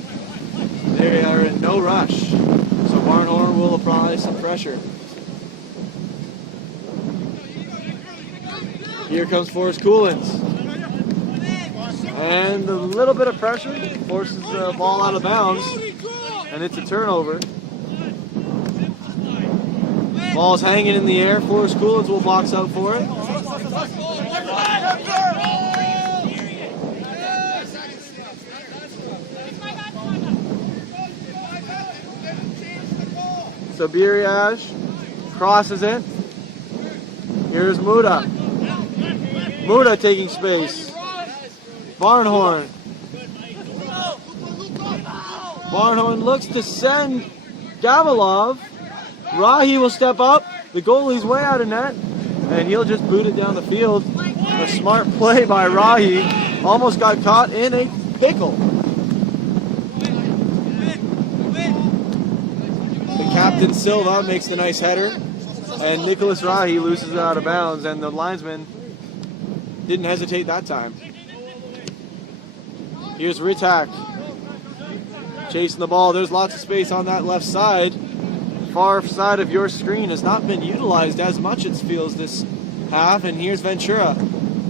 they are in no rush. So Barnhorn will apply some pressure. Here comes Forrest Coolins. And a little bit of pressure forces the ball out of bounds, and it's a turnover. Ball's hanging in the air. Forrest Coolins will box out for it. So Biriaj crosses it. Here's Muda. Muda taking space. Barnhorn. Barnhorn looks to send Gavilov. Rahi will step up. The goalie's way out of net, and he'll just boot it down the field. A smart play by Rahi. Almost got caught in a pickle. The captain Silva makes the nice header, and Nicholas Rahi loses it out of bounds, and the linesman didn't hesitate that time. Here's Ritak chasing the ball. There's lots of space on that left side. Far side of your screen has not been utilized as much, it feels, this half. And here's Ventura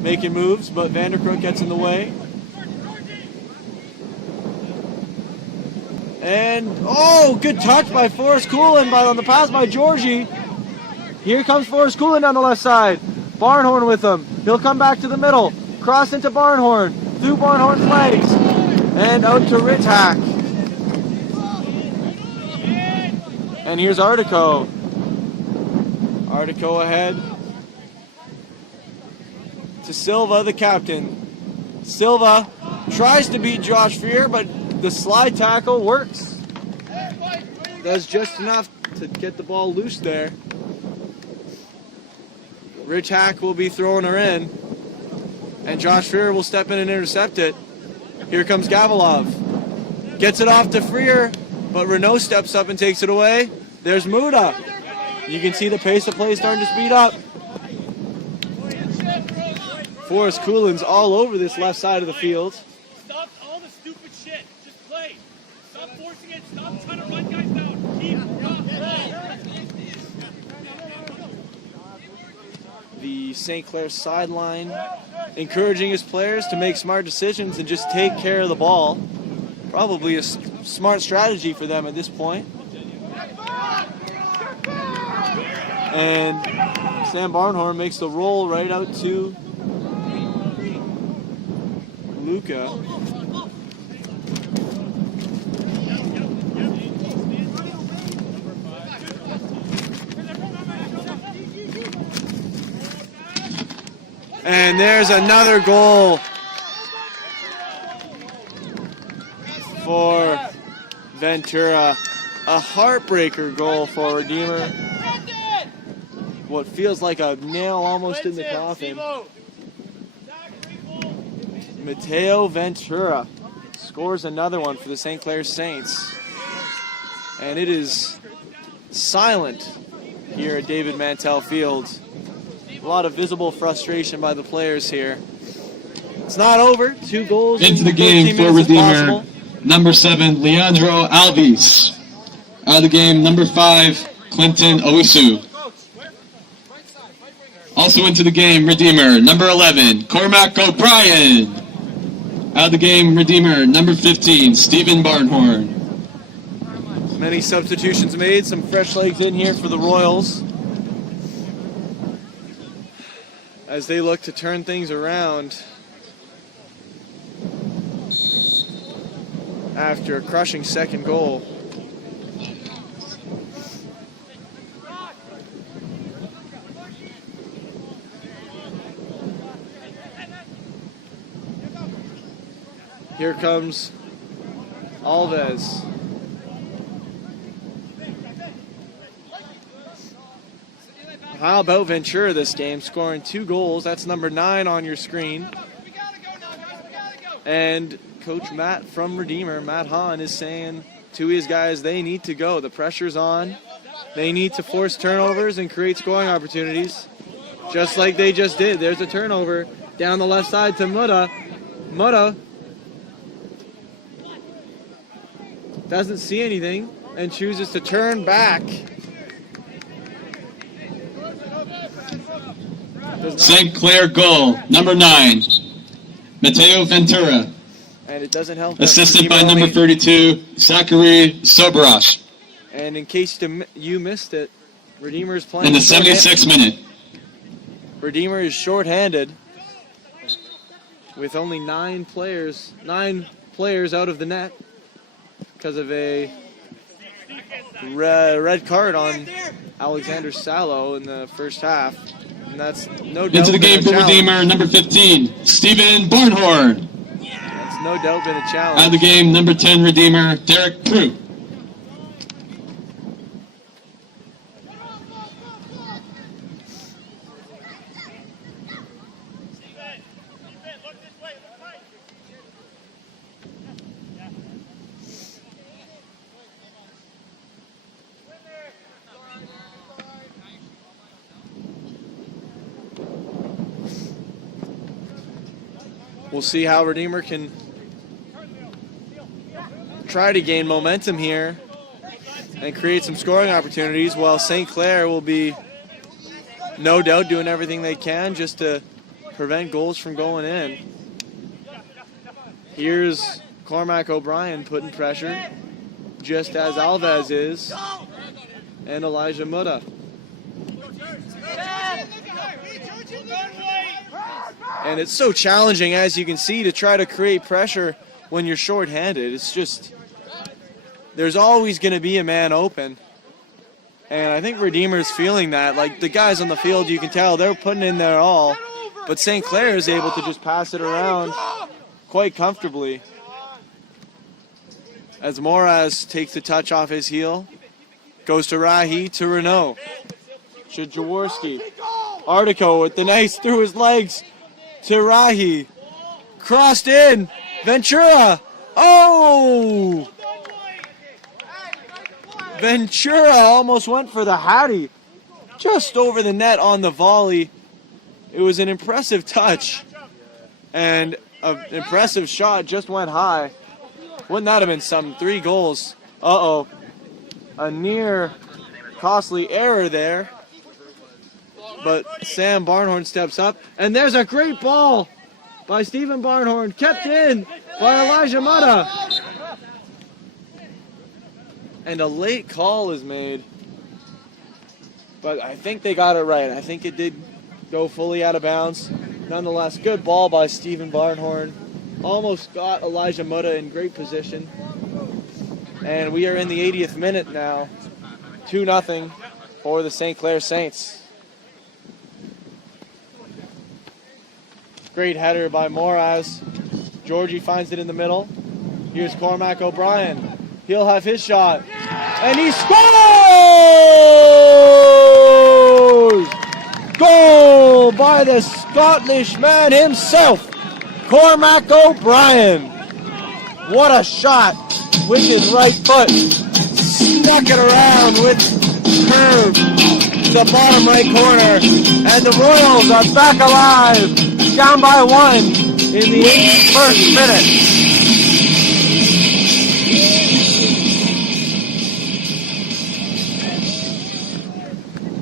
making moves, but Vanderkrook gets in the way. And, oh, good touch by Forrest Coolin on the pass by Georgie. Here comes Forrest Coolin down the left side. Barnhorn with him. He'll come back to the middle. Cross into Barnhorn. Through Barnhorn's legs. And out to Ritak. And here's Artico. Artico ahead to Silva, the captain. Silva tries to beat Josh Freer, but the slide tackle works. Does just enough to get the ball loose there. Rich Hack will be throwing her in, and Josh Freer will step in and intercept it. Here comes Gavilov. Gets it off to Freer, but Renault steps up and takes it away. There's Muda. You can see the pace of play starting to speed up. Forrest Coolin's all over this left side of the field. Stop all the stupid shit. Just play. Stop forcing it. Stop trying to run guys down. Keep The St. Clair sideline encouraging his players to make smart decisions and just take care of the ball. Probably a smart strategy for them at this point. And Sam Barnhorn makes the roll right out to Luca. And there's another goal for Ventura. A heartbreaker goal for Redeemer. What feels like a nail almost in the coffin. Mateo Ventura scores another one for the St. Clair Saints. And it is silent here at David Mantell Field. A lot of visible frustration by the players here. It's not over. 2 goals into the in game 13 for minutes is Redeemer. possible. Number 7, Leandro Alves. Out of the game, number 5, Clinton Owusu. Also into the game, Redeemer, number 11, Cormac O'Brien. Out of the game, Redeemer, number 15, Stephen Barnhorn. Many substitutions made. Some fresh legs in here for the Royals, as they look to turn things around after a crushing second goal. Here comes Alves. How about Ventura this game, scoring 2 goals? That's number 9 on your screen. And Coach Matt from Redeemer, Matt Hahn, is saying to his guys they need to go. The pressure's on. They need to force turnovers and create scoring opportunities, just like they just did. There's a turnover down the left side to Mutta. Mutta doesn't see anything and chooses to turn back. St. Clair goal, number 9, Mateo Ventura. And it doesn't help. Assisted by number 32, Zachary Soberash. And in case you missed it, Redeemer is playing In the 76th minute. Redeemer is shorthanded with only 9 players out of the net because of a red card on Alexander Salo in the first half. And that's no doubt Into the been game a for challenge. Redeemer, number 15, Stephen Barnhorn. That's no doubt been a challenge. Out of the game, number 10, Redeemer, Derek Prue. We'll see how Redeemer can try to gain momentum here and create some scoring opportunities, while St. Clair will be no doubt doing everything they can just to prevent goals from going in. Here's Cormac O'Brien putting pressure, just as Alves is, and Elijah Mutta. And it's so challenging, as you can see, to try to create pressure when you're shorthanded. It's just, there's always going to be a man open. And I think Redeemer's feeling that. Like, the guys on the field, you can tell they're putting in their all. But St. Clair is able to just pass it around quite comfortably. As Moraz takes the touch off his heel, goes to Rahi, to Renault. To Jaworski. Artico with the nice through his legs to Rahi. Crossed in. Ventura. Oh! Ventura almost went for the Hattie. just over the net on the volley. It was an impressive touch, and an impressive shot just went high. Wouldn't that have been some 3 goals? Uh-oh. A near costly error there. But Sam Barnhorn steps up, and there's a great ball by Stephen Barnhorn, kept in by Elijah Mutta. And a late call is made, but I think they got it right. I think it did go fully out of bounds. Nonetheless, good ball by Stephen Barnhorn. Almost got Elijah Mutta in great position. And we are in the 80th minute now. 2-0 for the St. Clair Saints. Great header by Moraz. Georgie finds it in the middle. Here's Cormac O'Brien. He'll have his shot. And he scores! Goal by the Scottish man himself, Cormac O'Brien. What a shot with his right foot. Stuck it around with curve to the bottom right corner. And the Royals are back alive. Down by 1 in the 81st minute.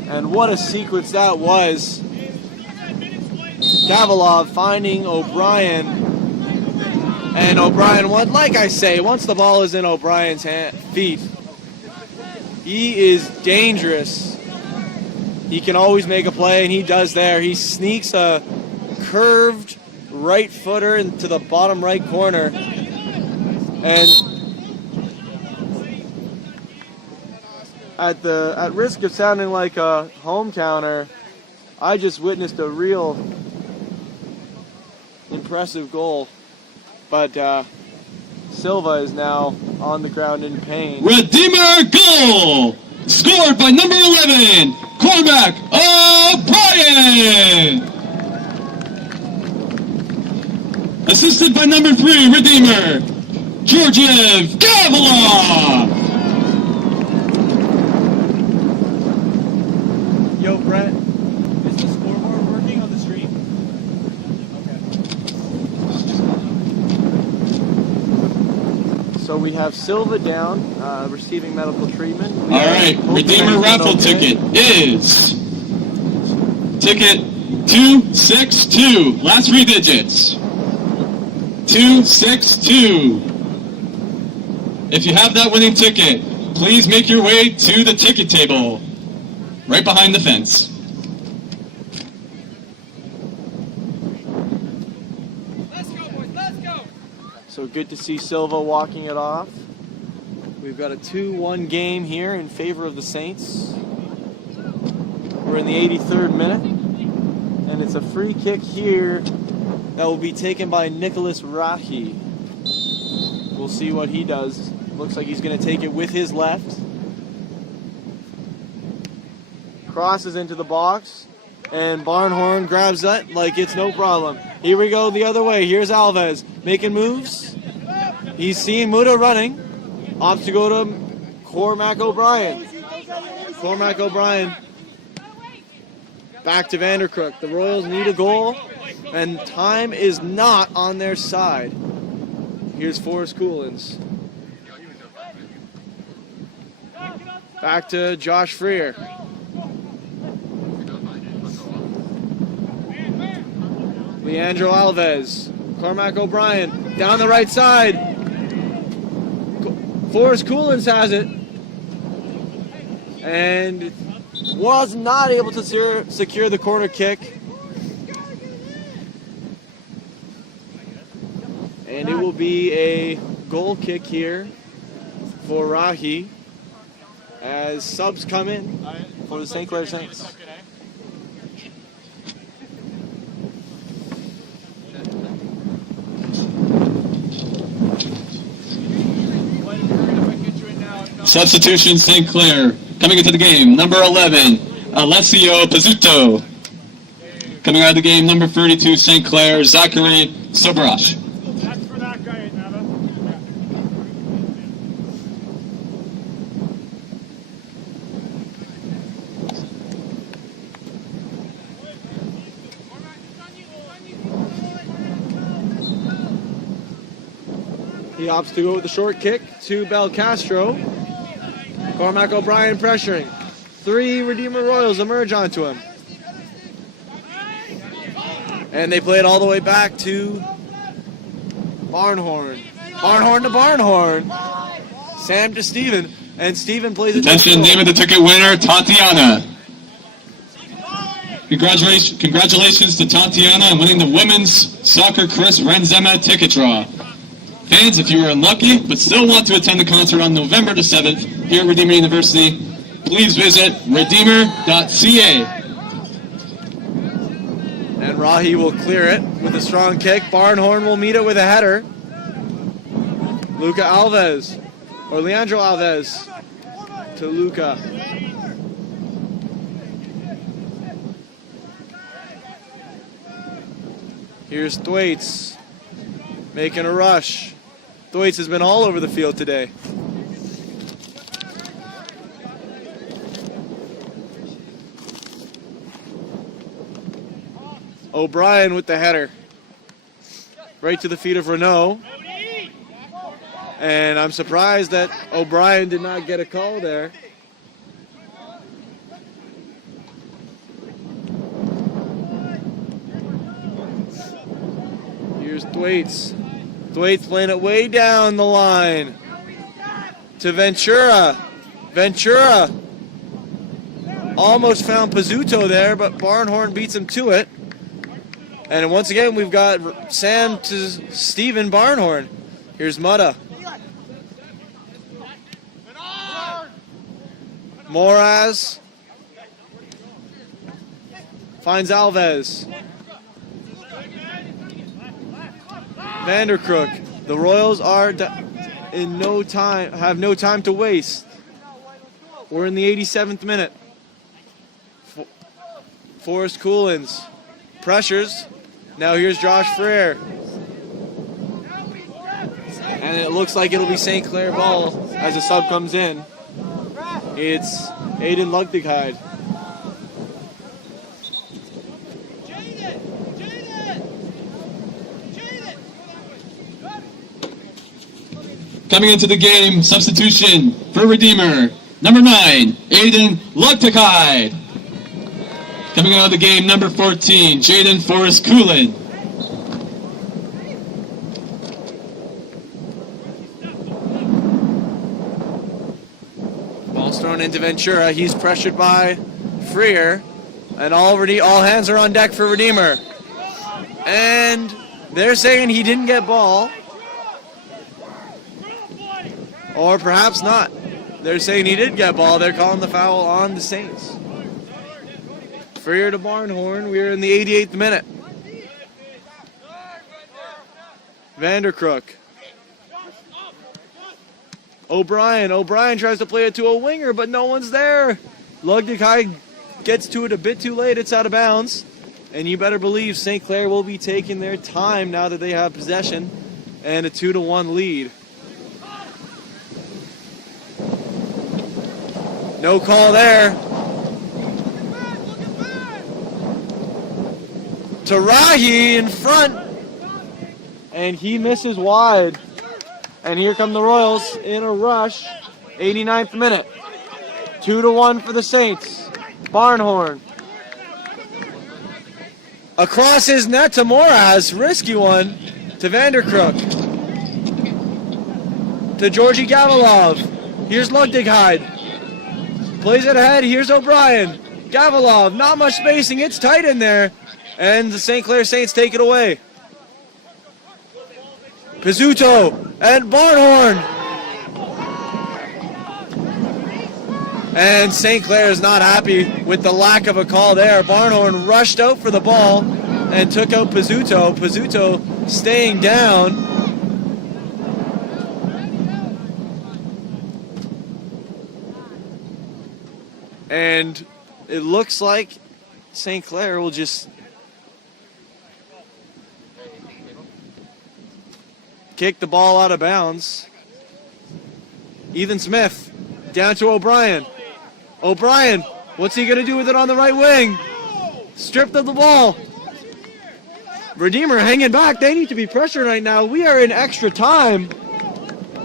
And what a sequence that was. Gavilov finding O'Brien. And O'Brien, like I say, once the ball is in O'Brien's feet, he is dangerous. He can always make a play, and he does there. He sneaks a curved right footer into the bottom right corner, and at risk of sounding like a home counter, I just witnessed a real impressive goal. But Silva is now on the ground in pain. Redeemer goal! Scored by number 11, Cormac O'Brien! Assisted by number 3, Redeemer, Georgiev Gavilov! Yo, Brett, is the scoreboard working on the screen? Okay. So we have Silva down, receiving medical treatment. All right, Redeemer raffle ticket is ticket 262, last 3 digits. 262. If you have that winning ticket, please make your way to the ticket table right behind the fence. Let's go, boys. Let's go. So good to see Silva walking it off. We've got a 2-1 game here in favor of the Saints. We're in the 83rd minute, and it's a free kick here that will be taken by Nicholas Rahi. We'll see what he does. Looks like he's going to take it with his left. Crosses into the box, and Barnhorn grabs that like it's no problem. Here we go the other way. Here's Alves making moves. He's seeing Mutta running. Opts to go to Cormac O'Brien. Cormac O'Brien back to Vanderkrook. The Royals need a goal, and time is not on their side. Here's Forrest Coolins. Back to Josh Freer. Leandro Alves. Cormac O'Brien down the right side. Forrest Coolins has it. And was not able to secure the corner kick. And it will be a goal kick here for Rahi as subs come in for the St. Clair Saints. Substitution St. Clair. Coming into the game, number 11, Alessio Pizzuto. Coming out of the game, number 32, St. Clair, Zachary Sobarash. That's for that guy, Nava. He opts to go with the short kick to Belcastro. Cormac O'Brien pressuring. 3 Redeemer Royals emerge onto him. And they play it all the way back to Barnhorn. Barnhorn to Barnhorn. Sam to Steven. And Steven plays it. Attention, name of the ticket winner, Tatiana. Congratulations to Tatiana on winning the women's soccer Chris Renzema ticket draw. Fans, if you were unlucky but still want to attend the concert on November the 7th here at Redeemer University, please visit redeemer.ca. And Rahi will clear it with a strong kick. Barnhorn will meet it with a header. Luca Alves, or Leandro Alves to Luca. Here's Thwaites making a rush. Thwaites has been all over the field today. O'Brien with the header. Right to the feet of Renault. And I'm surprised that O'Brien did not get a call there. Here's Thwaites. Thwaites playing it way down the line to Ventura. Ventura almost found Pizzuto there, but Barnhorn beats him to it. And once again, we've got Sam to Steven Barnhorn. Here's Mutta. Moraz finds Alves. Vanderkrook. The Royals are in no time, have no time to waste. We're in the 87th minute. Forrest Coolins pressures. Now here's Josh Frere. And it looks like it'll be St.Clair ball as a sub comes in. It's Aiden Lugdigheid. Coming into the game, substitution for Redeemer, number 9, Aiden Lugtigheid. Coming out of the game, number 14, Jaden Forrest Coolin. Ball's thrown into Ventura. He's pressured by Freer. And already all hands are on deck for Redeemer. And they're saying he didn't get ball. Or perhaps not. They're saying he did get ball. They're calling the foul on the Saints. Freer to Barnhorn. We're in the 88th minute. Vanderkrook. O'Brien. O'Brien tries to play it to a winger, but no one's there. Lugdigheid gets to it a bit too late. It's out of bounds. And you better believe St.Clair will be taking their time now that they have possession and a 2-1 lead. No call there. Tarahi in front. And he misses wide. And here come the Royals in a rush. 89th minute. 2-1 for the Saints. Barnhorn. Across his net to Moraz. Risky one to Vanderkrook. To Georgi Gavilov. Here's Lugdigheid. Plays it ahead. Here's O'Brien. Gavilov. Not much spacing. It's tight in there. And the St.Clair Saints take it away. Pizzuto and Barnhorn. And St.Clair is not happy with the lack of a call there. Barnhorn rushed out for the ball and took out Pizzuto. Pizzuto staying down. And it looks like St.Clair will just kick the ball out of bounds. Ethan Smith down to O'Brien. O'Brien, what's he going to do with it on the right wing? Stripped of the ball. Redeemer hanging back. They need to be pressured right now. We are in extra time.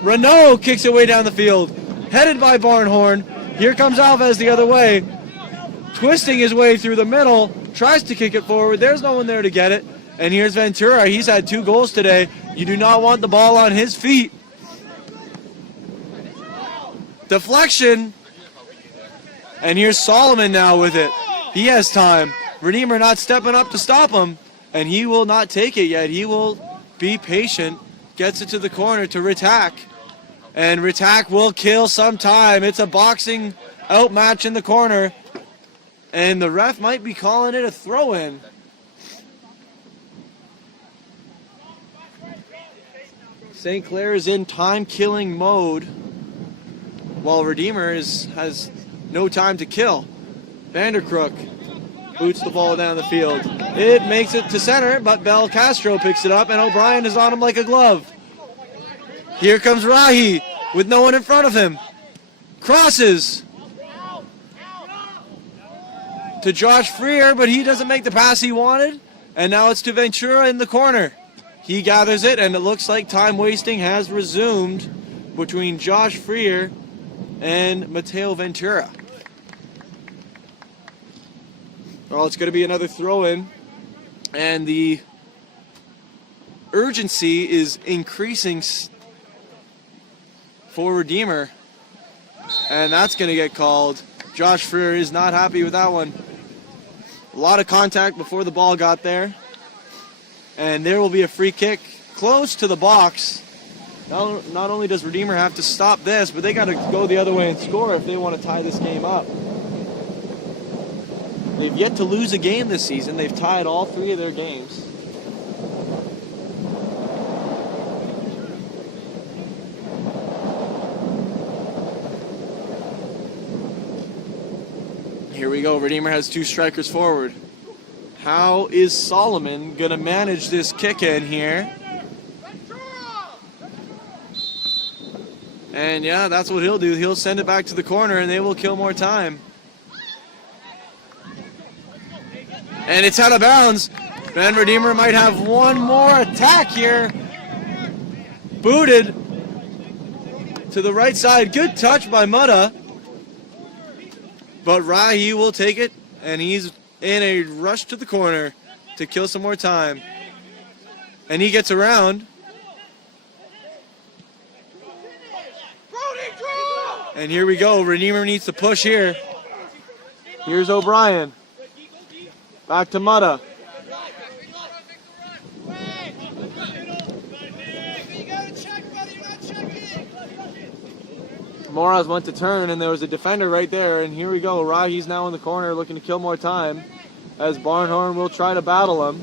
Renault kicks it way down the field. Headed by Barnhorn. Here comes Alves the other way. Twisting his way through the middle. Tries to kick it forward. There's no one there to get it. And here's Ventura. He's had 2 goals today. You do not want the ball on his feet. Deflection. And here's Solomon now with it. He has time. Redeemer not stepping up to stop him. And he will not take it yet. He will be patient. Gets it to the corner to Ritak. And Ritak will kill some time. It's a boxing outmatch in the corner. And the ref might be calling it a throw-in. St. Clair is in time-killing mode, while Redeemer has no time to kill. Vanderkrook boots the ball down the field. It makes it to center, but Bel Castro picks it up, and O'Brien is on him like a glove. Here comes Rahi with no one in front of him. Crosses to Josh Freer, but he doesn't make the pass he wanted. And now it's to Ventura in the corner. He gathers it, and it looks like time wasting has resumed between Josh Freer and Mateo Ventura. Well, it's going to be another throw-in, and the urgency is increasing for Redeemer, and that's going to get called. Josh Freer is not happy with that one. A lot of contact before the ball got there. And there will be a free kick close to the box. Not only does Redeemer have to stop this, but they got to go the other way and score if they want to tie this game up. They've yet to lose a game this season. They've tied all 3 of their games. Here we go. Redeemer has 2 strikers forward. How is Solomon going to manage this kick in here? And yeah, that's what he'll do. He'll send it back to the corner and they will kill more time. And it's out of bounds. Van Redeemer might have one more attack here. Booted to the right side. Good touch by Mutta. But Rahi will take it, and he's in a rush to the corner to kill some more time. And he gets around. And here we go. Redeemer needs to push here. Here's O'Brien. Back to Mutta. Moraz went to turn, and there was a defender right there, and here we go. Rahi's now in the corner looking to kill more time as Barnhorn will try to battle him.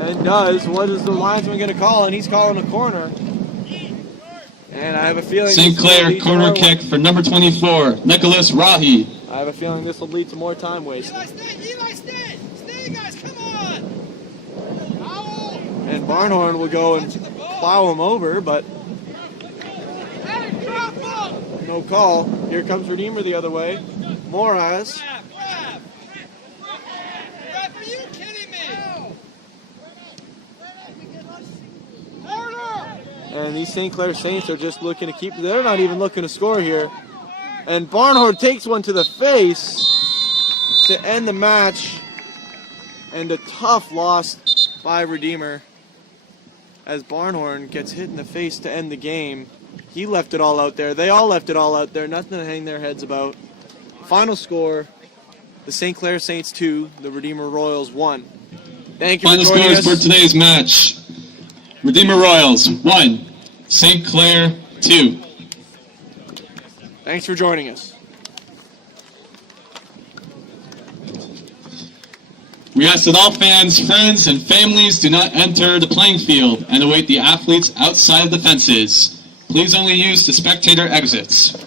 And does. What is the linesman going to call? And he's calling a corner. And I have a feeling... St. Clair corner kick for number 24, Nicholas Rahi. I have a feeling this will lead to more time waste. Eli, stay! Stay, guys, come on! And Barnhorn will go and plow him over, but... no call. Here comes Redeemer the other way. Moraz. Grab! Ref, are you kidding me? And these St. Clair Saints are just looking to keep... they're not even looking to score here. And Barnhorn takes one to the face to end the match. And a tough loss by Redeemer as Barnhorn gets hit in the face to end the game. He left it all out there. They all left it all out there. Nothing to hang their heads about. Final score, the St. Clair Saints 2, the Redeemer Royals 1. Thank you Final for joining scores us. for today's match. Redeemer Royals 1, St. Clair 2. Thanks for joining us. We ask that all fans, friends, and families do not enter the playing field and await the athletes outside of the fences. Please only use the spectator exits.